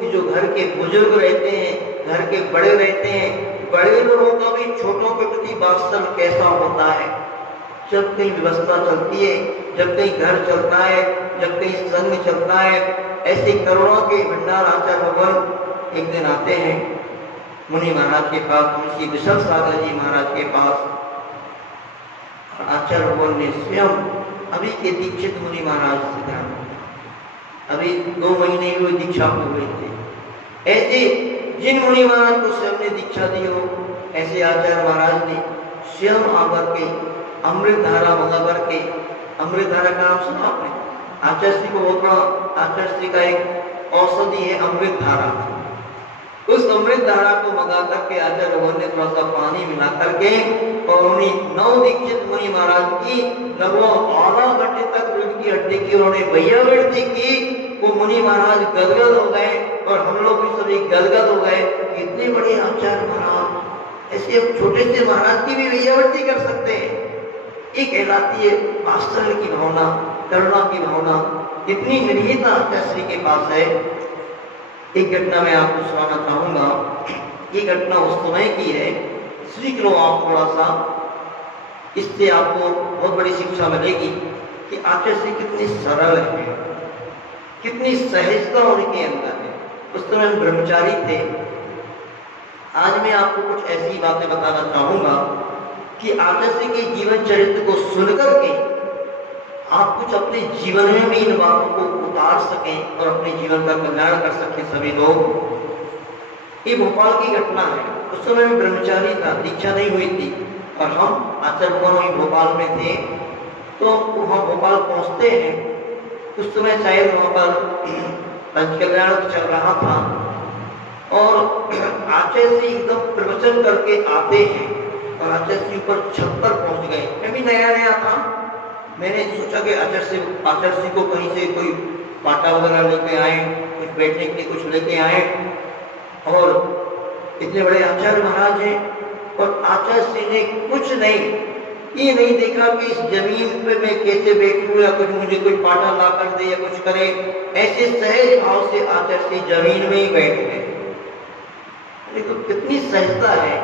कि जो घर के बुजुर्ग रहते हैं, घर के बड़े रहते हैं, बड़े लोगों का भी छोटों के प्रति वात्सल्य कैसा होता है। जब कहीं व्यवस्था चलती है, जब कहीं घर चलता है, जब कहीं संघ चलता है, ऐसे करुणा के भंडार आचार्य भगवान एक दिन आते हैं मुनि महाराज के पास, मुंशी विशद सागर जी महाराज के पास। आचार्य भगवान ने स्वयं अभी के दीक्षित मुनि महाराज से ध्यान रखा, अभी 2 महीने हुए दीक्षा हो गए थे। ऐसे जिन मुनि महाराज को स्वयं ने दीक्षा दी हो, ऐसे आचार्य महाराज ने स्वयं आकर के अमृत धारा मंगा करके, अमृत धारा का नाम सुना आपने? आचार्य श्री को बहुत बड़ा, आचार्य श्री का एक औषधि है अमृत धारा। उस अमृत धारा को मंगा करके आचार्य भगवान ने थोड़ा सा पानी मिला करके और उन्हीं नौ दीक्षित मुनि महाराज की लगभग आधा घंटे तक रीढ़ की हड्डी की उन्होंने भैयावृत्ति की। वो मुनि महाराज गदगद हो गए और हम लोग भी सभी गदगद हो गए। इतने बड़े आचार्य महाराज ऐसे छोटे से महाराज की भी भैयावृत्ति कर सकते हैं। ये कहलाती है वात्सल्य की भावना, करुणा की भावना। इतनी निरहीता आचार्य के पास है। एक घटना मैं आपको सुनाना चाहूंगा। ये घटना उस समय की है, सीख लो आप थोड़ा सा, इससे आपको बहुत बड़ी शिक्षा मिलेगी कि आचार्य कितनी सरल है, कितनी सहजता उनके अंदर है। उस समय हम ब्रह्मचारी थे। आज मैं आपको कुछ ऐसी बातें बताना चाहूंगा कि आचार्य के जीवन चरित्र को सुनकर के आप कुछ अपने जीवन में भी इन बातों को उतार सकें और अपने जीवन का कल्याण कर सकें सभी लोग। ये भोपाल की घटना है। उस समय में ब्रह्मचारी था, दीक्षा नहीं हुई थी और हम आचार्य भगवान भोपाल में थे। तो वहाँ भोपाल पहुँचते हैं। उस समय शायद वहाँ पर पंचकल्याण चल रहा था और आचार्य से एकदम प्रवचन करके आते हैं और आचार्य से ऊपर छत पर पहुँच गए। मैं भी नया नया था। मैंने सोचा कि आचार्य को कहीं से कोई पाटा वगैरह लेके आए, कुछ बैठने के लिए कुछ लेके आए। और इतने बड़े आचार्य महाराज हैं और आचार्य ने कुछ नहीं, ये नहीं देखा कि इस जमीन पे मैं कैसे बैठूं या कुछ मुझे कोई पाटा ला कर दे या कुछ करे। ऐसे सहज भाव से आचार्य जमीन में ही बैठ गए। देखो कितनी सहजता है।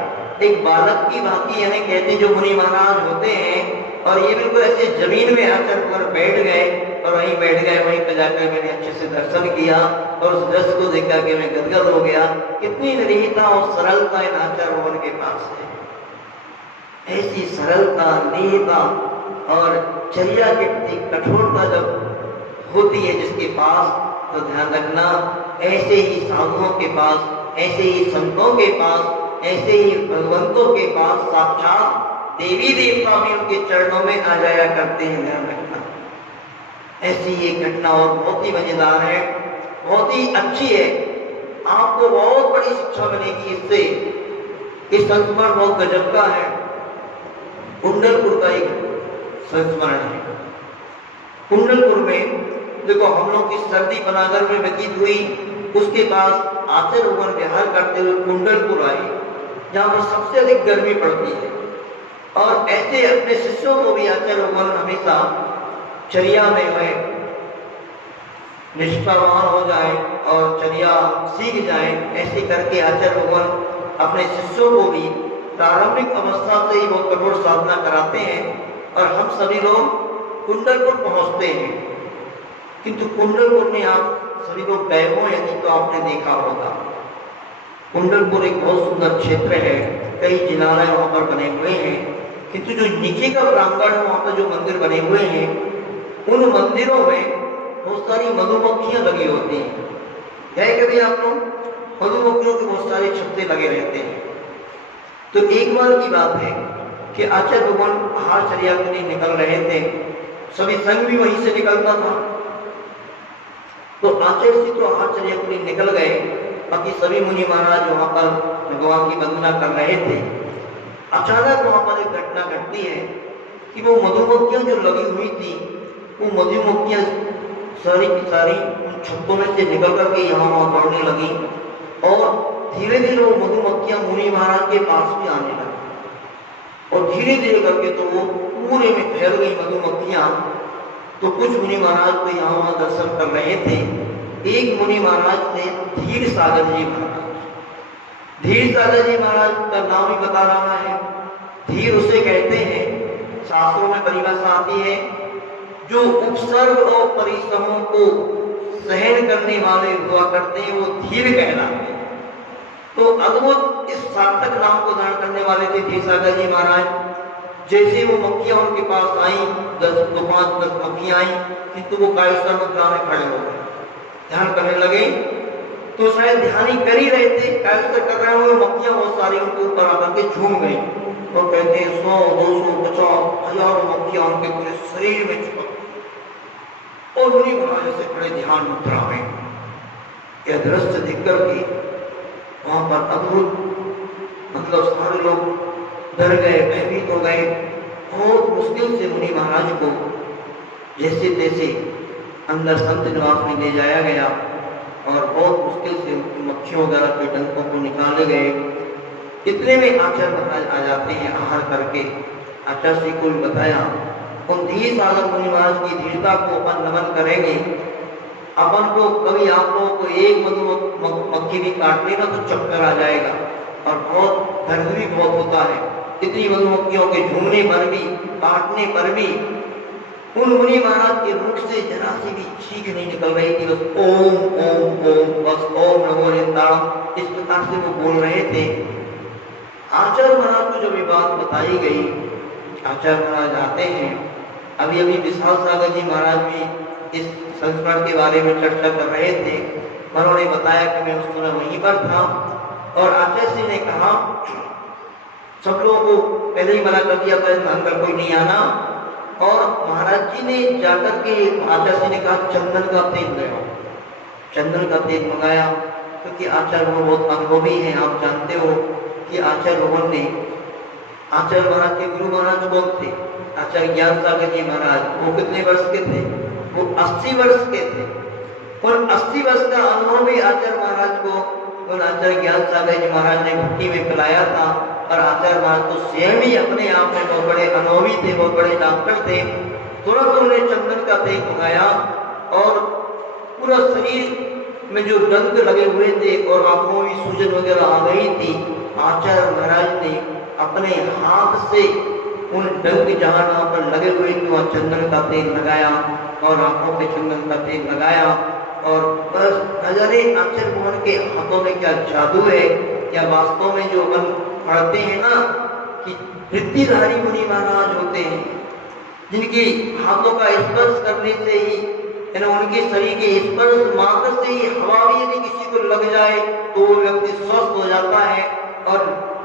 एक बालक की भांति यानी कहते जो मुनि महाराज होते हैं और ये बिल्कुल ऐसे जमीन में आकर पर बैठ गए और वहीं बैठ गए। वहीं पर जाकर मैंने अच्छे से दर्शन किया और उस दृश्य को देखा कि मैं गदगद हो गया। कितनी निरहीता और सरलता इन आचार्य भगवान के पास है। ऐसी सरलता, निरहीता और चर्या के प्रति कठोरता जब होती है जिसके पास, तो ध्यान रखना ऐसे ही साधुओं के पास, ऐसे ही संतों के पास, ऐसे ही भगवंतों के पास साक्षात देवी देवता भी उनके चरणों में आ जाया करते हैं। ध्यान रखना। ऐसी ये घटना और बहुत ही मजेदार है, बहुत ही अच्छी है। आपको बहुत बड़ी शिक्षा मिलेगी इससे। इस संस्मरण बहुत गजब का है। कुंडलपुर का एक संस्मरण है। कुंडलपुर में देखो हम लोग की सर्दी पनागर में व्यतीत हुई। उसके बाद आचार्य भगवान विहार करते हुए कुंडलपुर आए, जहाँ पर सबसे अधिक गर्मी पड़ती है। और ऐसे अपने शिष्यों को भी आचार्य भगवान हमेशा चर्या में हुए निष्ठावान हो जाए और चर्या सीख जाए। ऐसे करके आचार्य भगवान अपने शिष्यों को भी प्रारंभिक अवस्था से ही बहुत कठोर साधना कराते हैं। और हम सभी लोग कुंडलपुर पहुंचते हैं। किंतु कुंडलपुर में आप सभी लोग गए हो यदि तो आपने देखा होगा, कुंडलपुर एक बहुत सुंदर क्षेत्र है। कई जिनालय वहाँ पर बने हुए हैं। किंतु जो नीचे का प्रांगण है, वहाँ पर जो मंदिर बने हुए हैं, उन मंदिरों में बहुत सारी मधुमक्खियां लगी होती हैं। गए कभी आप लोग? मधुमक्खियों के बहुत सारे छत्ते लगे रहते हैं। तो एक बार की बात है कि आचार्य भगवान बाहर चर्या के लिए निकल रहे थे। सभी संघ भी वहीं से निकलता था। तो आचार्य जी तो आचार्य के लिए निकल गए, बाकी सभी मुनि महाराज वहां पर भगवान की वंदना कर रहे थे। अचानक वहां पर एक घटना घटती है कि वो मधुमक्खियां जो लगी हुई थी, वो मधुमक्खियां सारी की सारी उन छत्तों में से निकल करके यहाँ वहां दौड़ने लगी और धीरे धीरे वो मधुमक्खियां मुनि महाराज के पास भी आने लगी और धीरे धीरे करके तो वो पूरे में फैल गई मधुमक्खियां। तो कुछ मुनि महाराज तो यहाँ वहां दर्शन कर रहे थे। एक मुनि महाराज थे धीर सागर जी महाराज। धीर सागर जी महाराज का नाम ही बता रहा है। धीर उसे कहते हैं, शास्त्रों में परिभाषा आती है, जो उपसर्ग और परिश्रमों को सहन करने वाले हुआ करते हैं, वो धीर कहलाते हैं। तो अद्भुत इस सार्थक नाम को धारण करने वाले थे धीर सागर जी महाराज। जैसे वो मक्खियां उनके पास आई, 10 मक्खियां आई, किंतु वो कायस्थ मुद्रा में खड़े हो गए, ध्यान करने लगे। तो शायद ध्यान ही कर ही रहे थे, कायस्थ कर रहे हुए मक्खियां बहुत सारी उनके ऊपर आकर के झूम गई। तो कहते हैं 100, 200, 50, हजारों मक्खियां उनके पूरे शरीर में चिपक और मुनि महाराज से खड़े ध्यान मुद्रा में। यह दृश्य देख करके वहां पर अद्भुत, मतलब सारे लोग डर गए, भयभीत हो गए। बहुत मुश्किल से मुनि महाराज को जैसे तैसे अंदर संत निवास में ले जाया गया और बहुत मुश्किल से मक्खियों वगैरह के डंकों को निकाले गए। इतने में आचार्य महाराज आ जाते हैं आहार करके। आचार्य श्री को भी बताया, उन धीर सागर मुनि महाराज की धीरता को अपन नमन करेंगे। अपन को कभी आप लोगों को एक मधुमक्खी भी काट लेगा तो चक्कर आ जाएगा और बहुत दर्द भी बहुत होता है। इतनी मधुमक्खियों के झूमने पर भी, काटने पर भी उन मुनि महाराज के मुख से जरा सी भी चीख नहीं निकल रही थी। बस ओम ओम ओम, बस ओम नमो निरंतरम, इस प्रकार से वो बोल रहे थे। आचार्य महाराज को जब ये बात बताई गई, आचार्य महाराज आते हैं। अभी अभी विशाल सागर जी महाराज भी इस संस्करण के बारे में चर्चा कर रहे थे। उन्होंने बताया कि मैं उस समय वहीं पर था और आचार्य जी ने कहा, सब लोगों को पहले ही मना कर दिया था अंदर कोई नहीं आना। और महाराज जी ने जाकर के आचार्य जी ने कहा चंदन का तेल लाओ। चंदन का तेल मंगाया, क्योंकि आचार्य बहुत अनुभवी हैं। आप जानते हो कि आचार्य भवन ने, आचार्य महाराज के गुरु महाराज कौन थे? आचार्य ज्ञान सागर जी महाराज। वो कितने वर्ष के थे? वो 80 वर्ष के थे। और 80 वर्ष का अनुभव भी आचार्य महाराज को और आचार्य ज्ञान सागर जी महाराज ने भक्ति में पिलाया था। और आचार्य महाराज तो स्वयं ही अपने आप में बहुत बड़े अनुभवी थे, बहुत बड़े डॉक्टर थे। तुरंत उन्होंने चंदन का तेल मंगाया और पूरा शरीर में जो डंक लगे हुए थे और आंखों में सूजन वगैरह आ गई थी, आचार्य महाराज ने अपने हाथ से उन डंक जहां पर लगे हुए थे वहां चंदन का तेल लगाया और आंखों पे चंदन का तेल लगाया। और बस नजरे आचार्य भवन के हाथों में क्या जादू है, क्या वास्तव में जो अपन पढ़ते हैं ना कि वृत्तिधारी मुनि महाराज होते हैं, जिनके हाथों का स्पर्श करने से ही, उनके शरीर के स्पर्श मात्र से ही हवा भी यदि किसी को लग जाए तो वो व्यक्ति स्वस्थ हो जाता है। और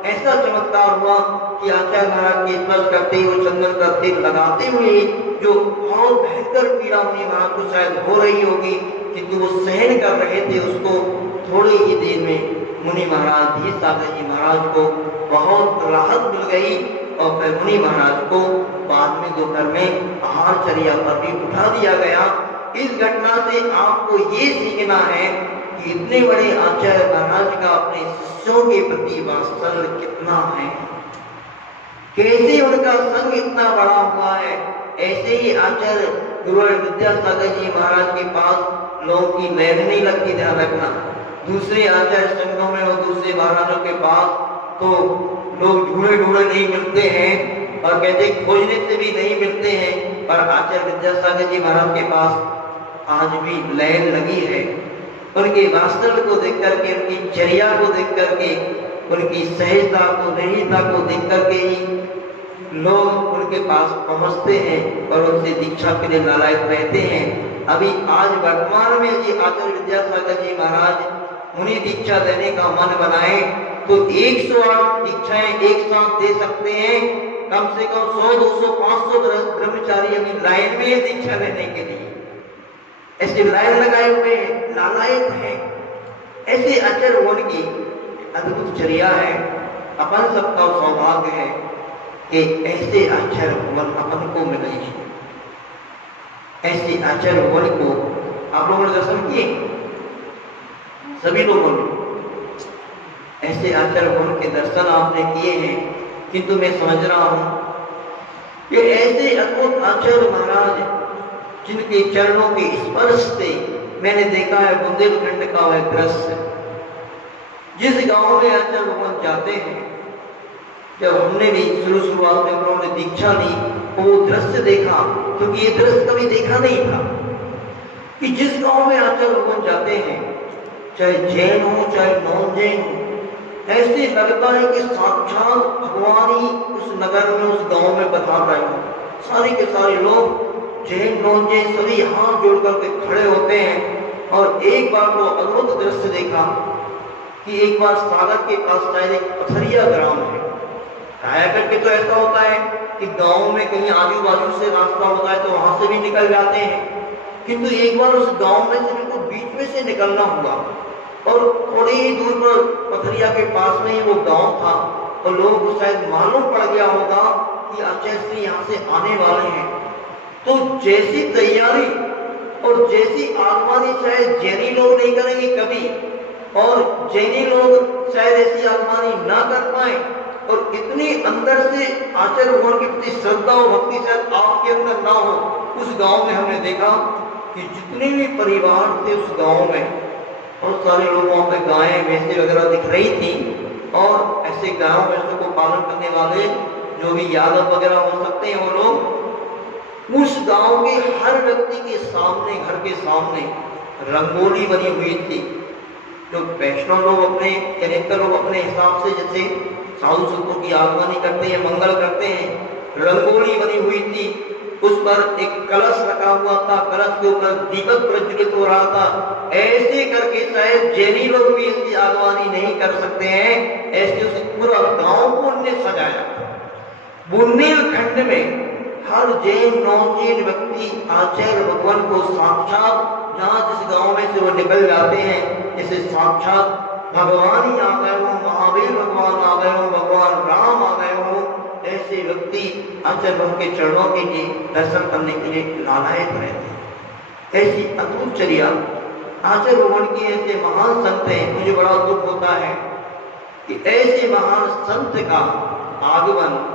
ऐसा चमत्कार हुआ कि आचार्य महाराज के स्पर्श करते ही वो चंदन का तेल लगाते हुए जो बहुत भयंकर पीड़ा मुनि महाराज को शायद हो रही होगी, किंतु वो सहन कर रहे थे उसको, थोड़ी ही देर में मुनि महाराज धीर सागर जी महाराज को बहुत राहत मिल गई। और फिर मुनि महाराज को बाद में दोपहर में आहारचर्या पर भी उठा दिया गया। इस घटना से आपको ये सीखना है कि इतने बड़े आचार्य महाराज का अपने शिष्यों के प्रति वात्सल्य कितना है, कैसे उनका संग इतना बड़ा हुआ है। ऐसे ही आचार्य गुरु विद्यासागर जी महाराज के पास लोगों की लहर नहीं लगती, ध्यान रखना। दूसरे आचार्य संघों में और दूसरे महाराजों के पास तो लोग ढूंढे ढूंढे नहीं मिलते हैं और कहते खोजने से भी नहीं मिलते हैं, पर आचार्य विद्यासागर जी महाराज के पास आज भी लहर लगी है। उनके वास्तव को देख करके, उनकी चर्या को देख करके, उनकी सहजता को, रहता को देख करके ही लोग उनके पास पहुंचते हैं और उनसे दीक्षा के लिए लालायित रहते हैं। अभी आज वर्तमान में जी आचार्य विद्यासागर जी महाराज मुनि दीक्षा देने का मन बनाए तो 108 दीक्षाएं एक साथ दे सकते हैं। कम से कम 100, 200, 500 ब्रह्मचारी अभी लाइन में है दीक्षा लेने के लिए, ऐसे लाइन लगाए हुए हैं, लालायित हैं। ऐसे आचार्य भवन की अद्भुत चर्या है। अपन सबका सौभाग्य है कि ऐसे आचार्य भवन अपन को मिले हैं। ऐसे आचार्य भवन को आप लोगों ने दर्शन किए, सभी लोगों ने ऐसे आचार्य भवन के दर्शन आपने किए हैं, किंतु मैं समझ रहा हूं कि ऐसे अद्भुत आचार्य महाराज जिनके चरणों के स्पर्श से मैंने देखा है बुंदेलखंड का वह दृश्य। जिस गांव में आचार्य भगवान जाते हैं, जब हमने भी शुरुआत में उन्होंने दीक्षा ली तो वो दृश्य देखा, क्योंकि ये दृश्य कभी देखा नहीं था कि जिस गांव में आचार्य भगवान जाते हैं, चाहे जैन हो चाहे नॉन जैन हो, ऐसे लगता है कि साक्षात भगवान ही उस नगर में, उस गांव में पधार रहे हो। सारे के सारे लोग जैन नॉन जैन सभी हाथ जोड़ करके खड़े होते हैं। और एक बार वो अद्भुत दृश्य देखा कि एक बार सागर के पास शायद एक पथरिया ग्राम है। आया करके तो ऐसा होता है कि गांव में कहीं आजू बाजू से रास्ता होता है तो वहां से भी निकल जाते हैं, किंतु एक बार उस गांव में से बिल्कुल बीच में से निकलना हुआ और थोड़ी ही दूर पर पथरिया के पास में ही वो गांव था और लोगों को शायद मालूम पड़ गया होगा कि आचार्य श्री यहाँ से आने वाले हैं। तो जैसी तैयारी और जैसी आगवानी शायद जैनी लोग नहीं करेंगे कभी, और जैनी लोग शायद ऐसी आगवानी ना कर पाए, और इतनी अंदर से आचार्य भगवान के प्रति श्रद्धा और भक्ति शायद आपके अंदर ना हो। उस गांव में हमने देखा कि जितने भी परिवार थे उस गांव में, बहुत सारे लोगों पे गायें भैंसें वगैरह दिख रही थी, और ऐसे गायों भैंसों को पालन करने वाले जो भी यादव वगैरह हो सकते हैं वो लोग, उस गांव के हर व्यक्ति के सामने, घर के सामने रंगोली बनी हुई थी। जो वैष्णव लोग अपने कैरेक्टर लोग अपने हिसाब से जैसे साधु संतों की आगवानी करते हैं, मंगल करते हैं, रंगोली बनी हुई थी। उस पर एक कलश रखा हुआ था, कलश के ऊपर दीपक प्रज्वलित हो रहा था। ऐसे करके शायद जैनी लोग भी इसकी आगवानी नहीं कर सकते हैं, ऐसे उस पूरा गांव को उन्होंने सजाया। बुंदेलखंड में हर जैन नौजैन व्यक्ति आचार्य भगवान को साक्षात, जहाँ जिस गांव में से वो निकल जाते हैं, जैसे साक्षात भगवान ही आ गए हो, महावीर भगवान आ गए हो, भगवान राम आ गए हो, ऐसे व्यक्ति आचार्य भगवान के चरणों के लिए दर्शन करने के लिए लालायत रहते हैं। ऐसी अद्भुत चर्या आचार्य भगवान की ऐसे महान संत हैं। मुझे बड़ा दुख होता है कि ऐसे महान संत का आगमन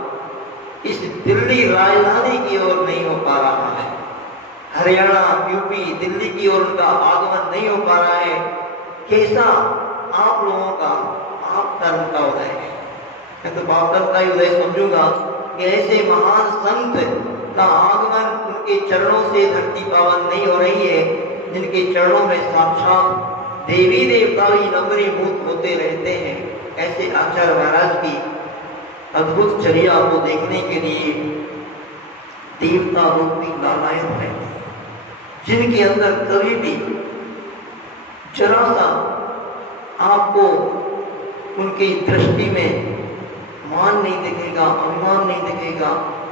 इस दिल्ली राजधानी की ओर नहीं हो पा रहा है। हरियाणा, यूपी, दिल्ली की ओर उनका आगमन नहीं हो पा रहा है। कैसा आप लोगों का पाप धर्म का उदय है। मैं तो पाप धर्म का ही उदय समझूंगा कि ऐसे महान संत का आगमन, उनके चरणों से धरती पावन नहीं हो रही है, जिनके चरणों में साक्षात देवी देवता भी नम्रीभूत होते रहते हैं। ऐसे आचार्य महाराज की अद्भुत चर्या को देखने के लिए देवता लोग भी लालायत रहते हैं, जिनके अंदर कभी भी जरा सा आपको उनकी दृष्टि में मान नहीं दिखेगा, अभिमान नहीं दिखेगा,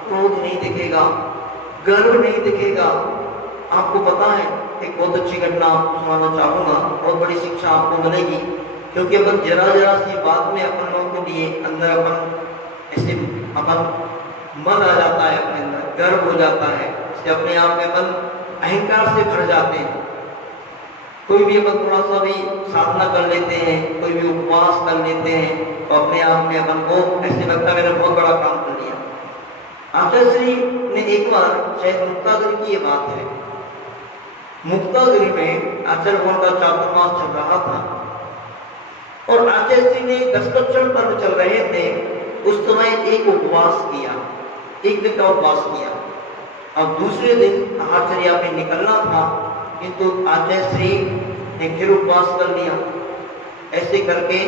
क्रोध नहीं दिखेगा, गर्व नहीं दिखेगा। आपको पता है, एक बहुत अच्छी घटना सुनाना चाहूंगा, बहुत बड़ी शिक्षा आपको मिलेगी। क्योंकि अपन जरा जरा सी बात में अपन लोगों के लिए अंदर अपन ऐसे अपन मन आ जाता है, अपने अंदर गर्व हो जाता है, इससे अपने आप में अपन अहंकार से भर जाते हैं। कोई भी अपन थोड़ा सा भी साधना कर लेते हैं, कोई भी उपवास कर लेते हैं, तो अपने आप में अपन को ऐसे लगता है मैंने बहुत बड़ा काम कर लिया। आचार्य श्री ने एक बार, शायद मुक्तागिरी की ये बात है, मुक्तागिरी में आचार्य भगवान का चातुर्मास चल रहा था और आचार्य श्री ने 10 लक्षण पर्व चल रहे थे। उस समय एक उपवास किया, एक दिन का उपवास किया। अब दूसरे दिन आहारचर्या में निकलना था, किंतु आचार्य श्री ने फिर उपवास कर लिया। ऐसे करके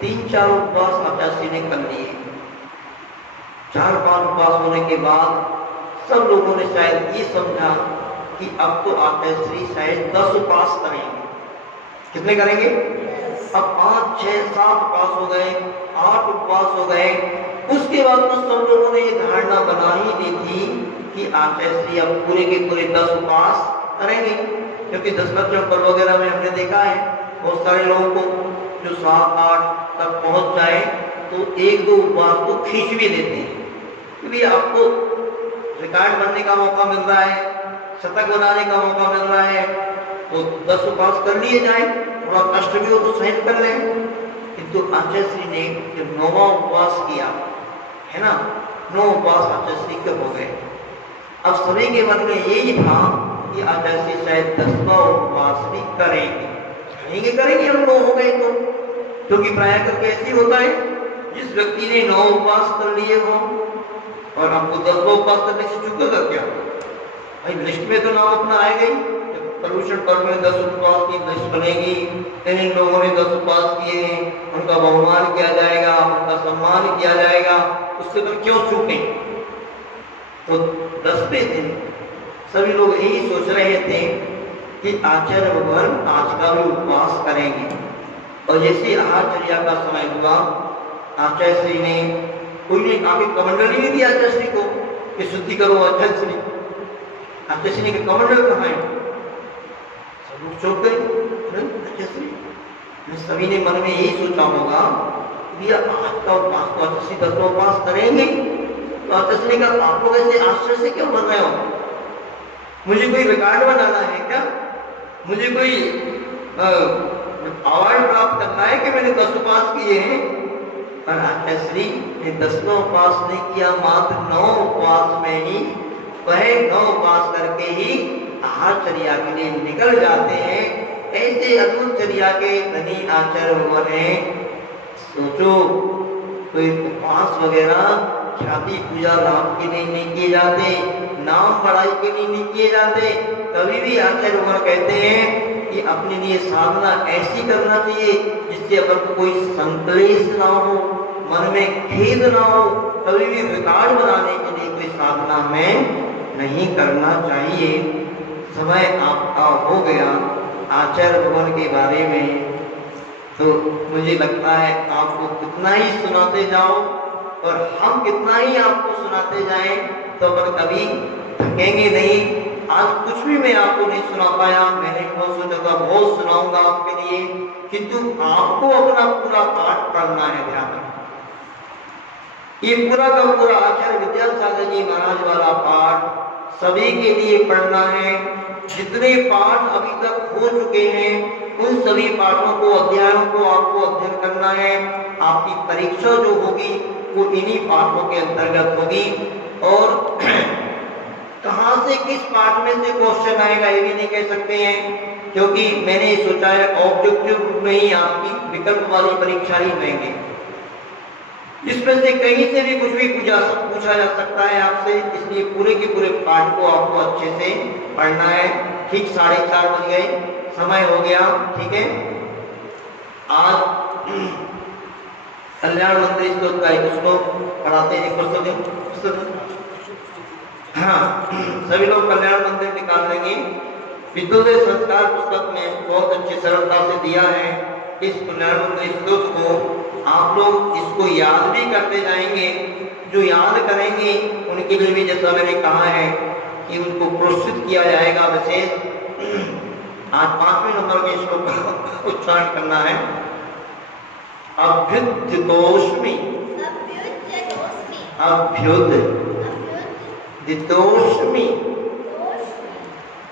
3-4 उपवास आचार्य श्री ने कर लिए। 4-5 उपवास होने के बाद सब लोगों ने शायद ये समझा कि अब तो आचार्य श्री शायद 10 उपवास करेंगे। कितने करेंगे? अब 5, 6, 7 उपवास हो गए, 8 उपवास हो गए। उसके बाद तो सब लोगों ने ये धारणा बना ही दी थी कि आचार्य श्री अब पूरे के पूरे 10 उपवास करेंगे। क्योंकि 10 लक्षण पर्व वगैरह में हमने देखा है बहुत सारे लोगों को जो 7-8 तक पहुंच जाए तो 1-2 उपवास को खींच भी देते हैं, क्योंकि आपको रिकॉर्ड बनने का मौका मिल रहा है, शतक बनाने का मौका मिल रहा है, तो 10 उपवास कर लिए जाए, थोड़ा कष्ट भी हो तो सहन कर लें। किंतु आचार्य श्री ने जब 9वां उपवास किया है ना, 9 उपवास आचार्य श्री के हो गए। अब सभी के मन में यही था कि आचार्य श्री शायद 10वां उपवास भी करेंगे हम लोग हो गए तो, क्योंकि प्राय करके ऐसे होता है, जिस व्यक्ति ने 9 उपवास कर लिए हो और हमको 10वां उपवास करने से चूकेगा क्या भाई? लिस्ट में तो नाम अपना आएगा ही। प्रदूषण पर्व में 10 उपवास की लिस्ट बनेगी, इन लोगों ने 10 उपवास किए हैं, उनका बहुमान किया जाएगा, उनका सम्मान किया जाएगा, उससे तो क्यों चूके? तो 10वें दिन सभी लोग यही सोच रहे थे कि आचार्य भगवान आज का भी उपवास करेंगे। और जैसे आहारचर्या का समय हुआ, आचार्य श्री ने, कोई ने आगे कमंडल नहीं दिया आचार्य श्री को कि शुद्धि करो आचार्य श्री। आचार्य श्री के कमंडल कहाँ है? सब लोग चौंक गए। आचार्य श्री सभी ने मन में यही सोचा होगा भैया आज का उपवास तो अच्छे से 10 उपवास करेंगे, तो अच्छे का आप लोग ऐसे आश्चर्य से क्यों बन रहे हो? मुझे कोई रिकॉर्ड बनाना है क्या? मुझे कोई अवार्ड प्राप्त करना है कि मैंने 10 उपवास किए हैं? पर आचार्य ने 10वां उपवास नहीं किया, मात्र 9 उपवास में ही वह 9 उपवास करके ही आहारचर्या के लिए निकल जाते हैं। ऐसे अद्भुत चर्या के धनी आचार्य भगवान है। सोचो कोई उपवास वगैरह ख्याति पूजा लाभ के लिए नहीं किए जाते, नाम बढ़ाई के लिए नहीं किए जाते। कभी भी आचार्य भगवान कहते हैं कि अपने लिए साधना ऐसी करना चाहिए जिससे अपन को कोई संकलेश ना हो, मन में खेद ना हो। कभी भी रिकॉर्ड बनाने के लिए कोई साधना में नहीं करना चाहिए। समय आपका हो गया आचार्य भगवान के बारे में, तो मुझे लगता है आपको कितना ही सुनाते जाओ और हम कितना ही आपको सुनाते जाएं तो अपन कभी थकेंगे नहीं। आज कुछ भी मैं आपको नहीं सुना पाया, मैंने बहुत सोचा था बहुत सुनाऊंगा आपके लिए, किंतु आपको अपना पूरा पाठ पढ़ना है। ध्यान ये पूरा का पूरा आचार्य विद्यासागर जी महाराज वाला पाठ सभी के लिए पढ़ना है। जितने पाठ अभी तक हो चुके हैं उन सभी पाठों को अध्यायों को आपको अध्ययन करना है। आपकी परीक्षा जो होगी वो इन्हीं पाठों के अंतर्गत होगी। और कहां से किस पाठ में से क्वेश्चन आएगा ये भी नहीं कह सकते हैं, क्योंकि मैंने सोचा है ऑब्जेक्टिव रूप में ही आपकी विकल्प वाली परीक्षा ही लेंगे। इसमें से कहीं से भी कुछ भी पूछा जा सकता है आपसे, इसलिए पूरे के पूरे पाठ को आपको अच्छे से पढ़ना है। ठीक 4:30 बज गए, समय हो गया, ठीक है। आज कल्याण मंदिर श्लोक का एक श्लोक पढ़ाते हैं, पुस्तक हाँ सभी लोग कल्याण मंदिर निकाल लेंगे। विद्योदय संस्कार पुस्तक में बहुत अच्छी सरलता से दिया है इस कल्याण मंदिर श्लोक को। आप लोग इसको याद भी करते जाएंगे। जो याद करेंगे उनके लिए भी जैसा मैंने कहा है कि उनको प्रोत्साहित किया जाएगा। वैसे आज 5वें नंबर के श्लोक का उच्चारण करना है। अभ्युदितोष्मि अभ्युदितोष्मि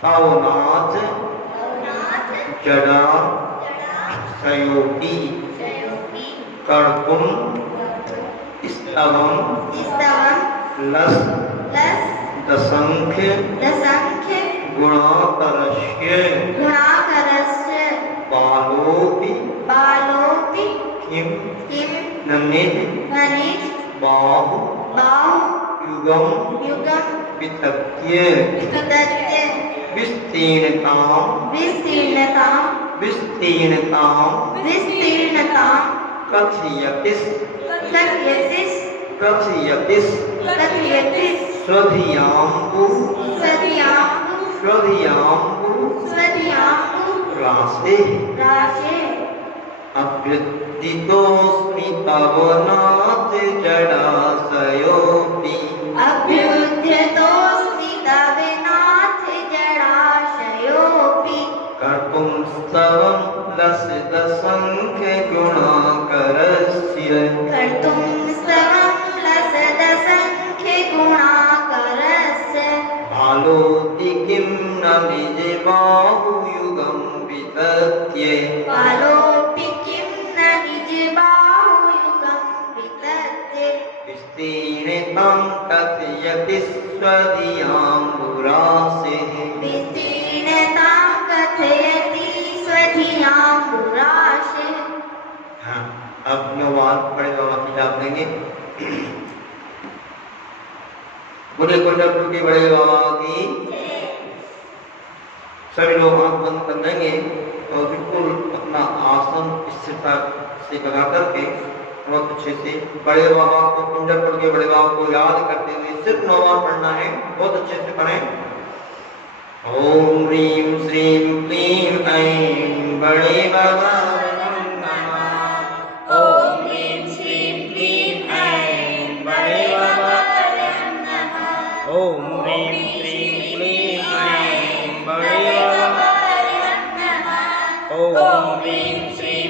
पवनाथ जड़ा सयोगी कर्तुम स्तवम लस दसंख्य गुणाकरस्य बालोपि किम ननित बाहु युगम वितत्य विस्तीर्णतां कथयतिस स्वधियांबु रासे अभ्युदितोऽस्मि पवनाथ जडाशयोऽपि कर्तुं स्तवं लसदसंख्य गुणाकरस्य बालोऽपि किं न निज बाहुयुगं वितत्य विस्तीर्णतां कथयति स्वधियांबुरासेः हाँ, अब नवाज पढ़े बाबा की जाप देंगे। बोले कुंडलपुर के बड़े बाबा की। सभी लोग आंख बंद कर देंगे और बिल्कुल अपना आसन स्थिरता से लगा करके बहुत अच्छे से बड़े बाबा को, कुंडलपुर के बड़े बाबा को याद करते हुए सिर्फ 9 बार पढ़ना है। बहुत अच्छे से पढ़ें। ओम ह्रीं श्रीं क्लीं ऐं बड़े बाबा नमः। ओम ह्रीं श्रीं क्लीं ऐं बड़े बाबा नमः। ओम ह्रीं श्रीं क्लीं ऐं बड़े बाबा नमः। ओम ह्रीं श्रीं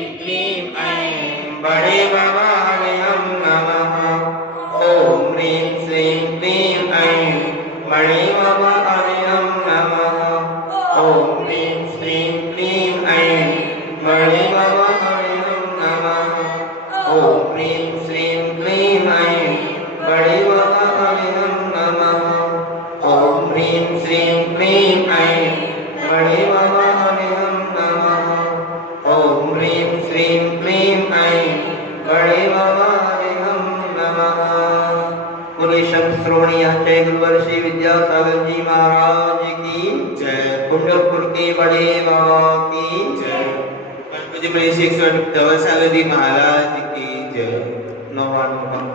शब्द श्रोणीय जय गुरुवर श्री विद्यासागर जी महाराज की जय। कुंडलपुर के बड़े बाबा की जय। गणपति श्री धवल सागर जी महाराज की जय। नवानुपम